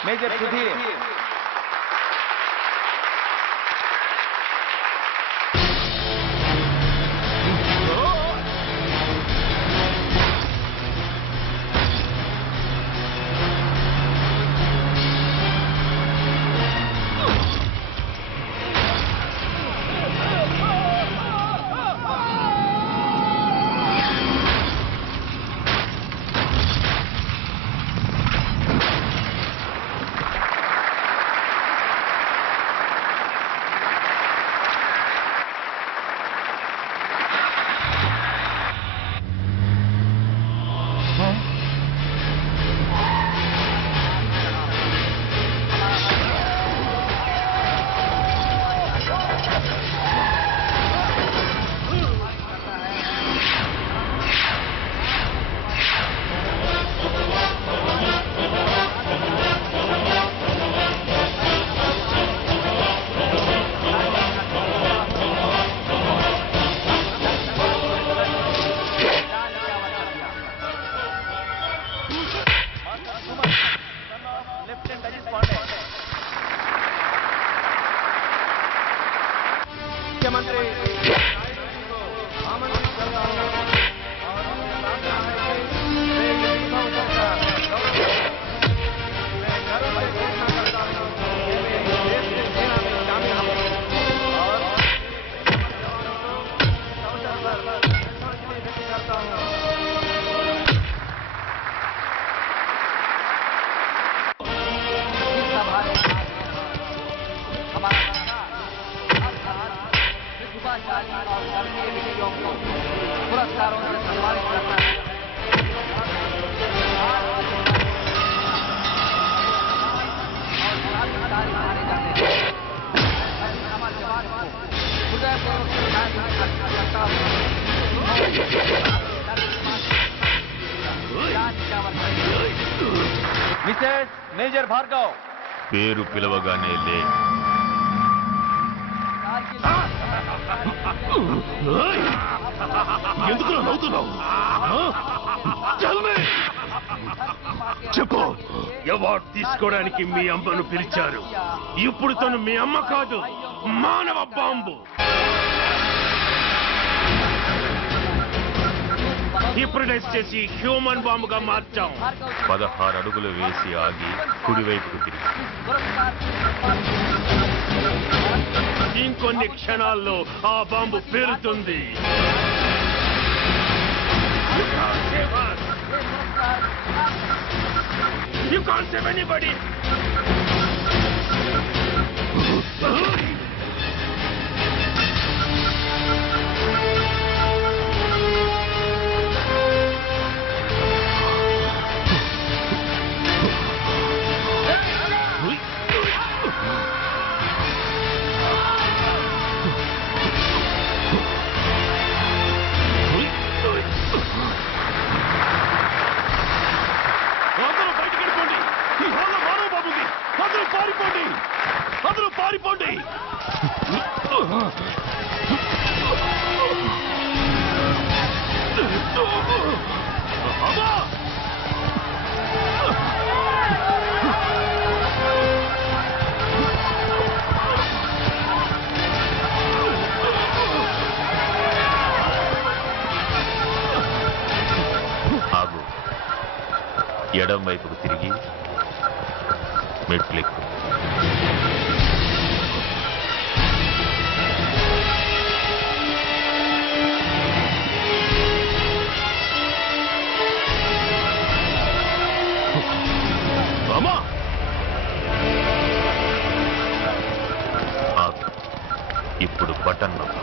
major Sudhir Mrs major Bhargav పేరు పిలవగానే లే. ఎందుకు నవ్వుతున్నావు? చెప్పు, అవార్డు తీసుకోవడానికి మీ అమ్మను పిలిచారు. ఇప్పుడు తను మీ అమ్మ కాదు, మానవ బాంబు. హిప్రటైజ్ చేసి హ్యూమన్ బాంబుగా మార్చాం. 16 అడుగులు వేసి ఆగి కుడివైపుకు తిరిగి ఇంకొన్ని క్షణాల్లో ఆ bomb పేలుతుంది. You can't save anybody. అందరూ పారిపోండి. ఆగు. ఎడం వైపుకు తిరిగి మెట్లెక్కు. ఇప్పుడు బటన్ నొక్కు.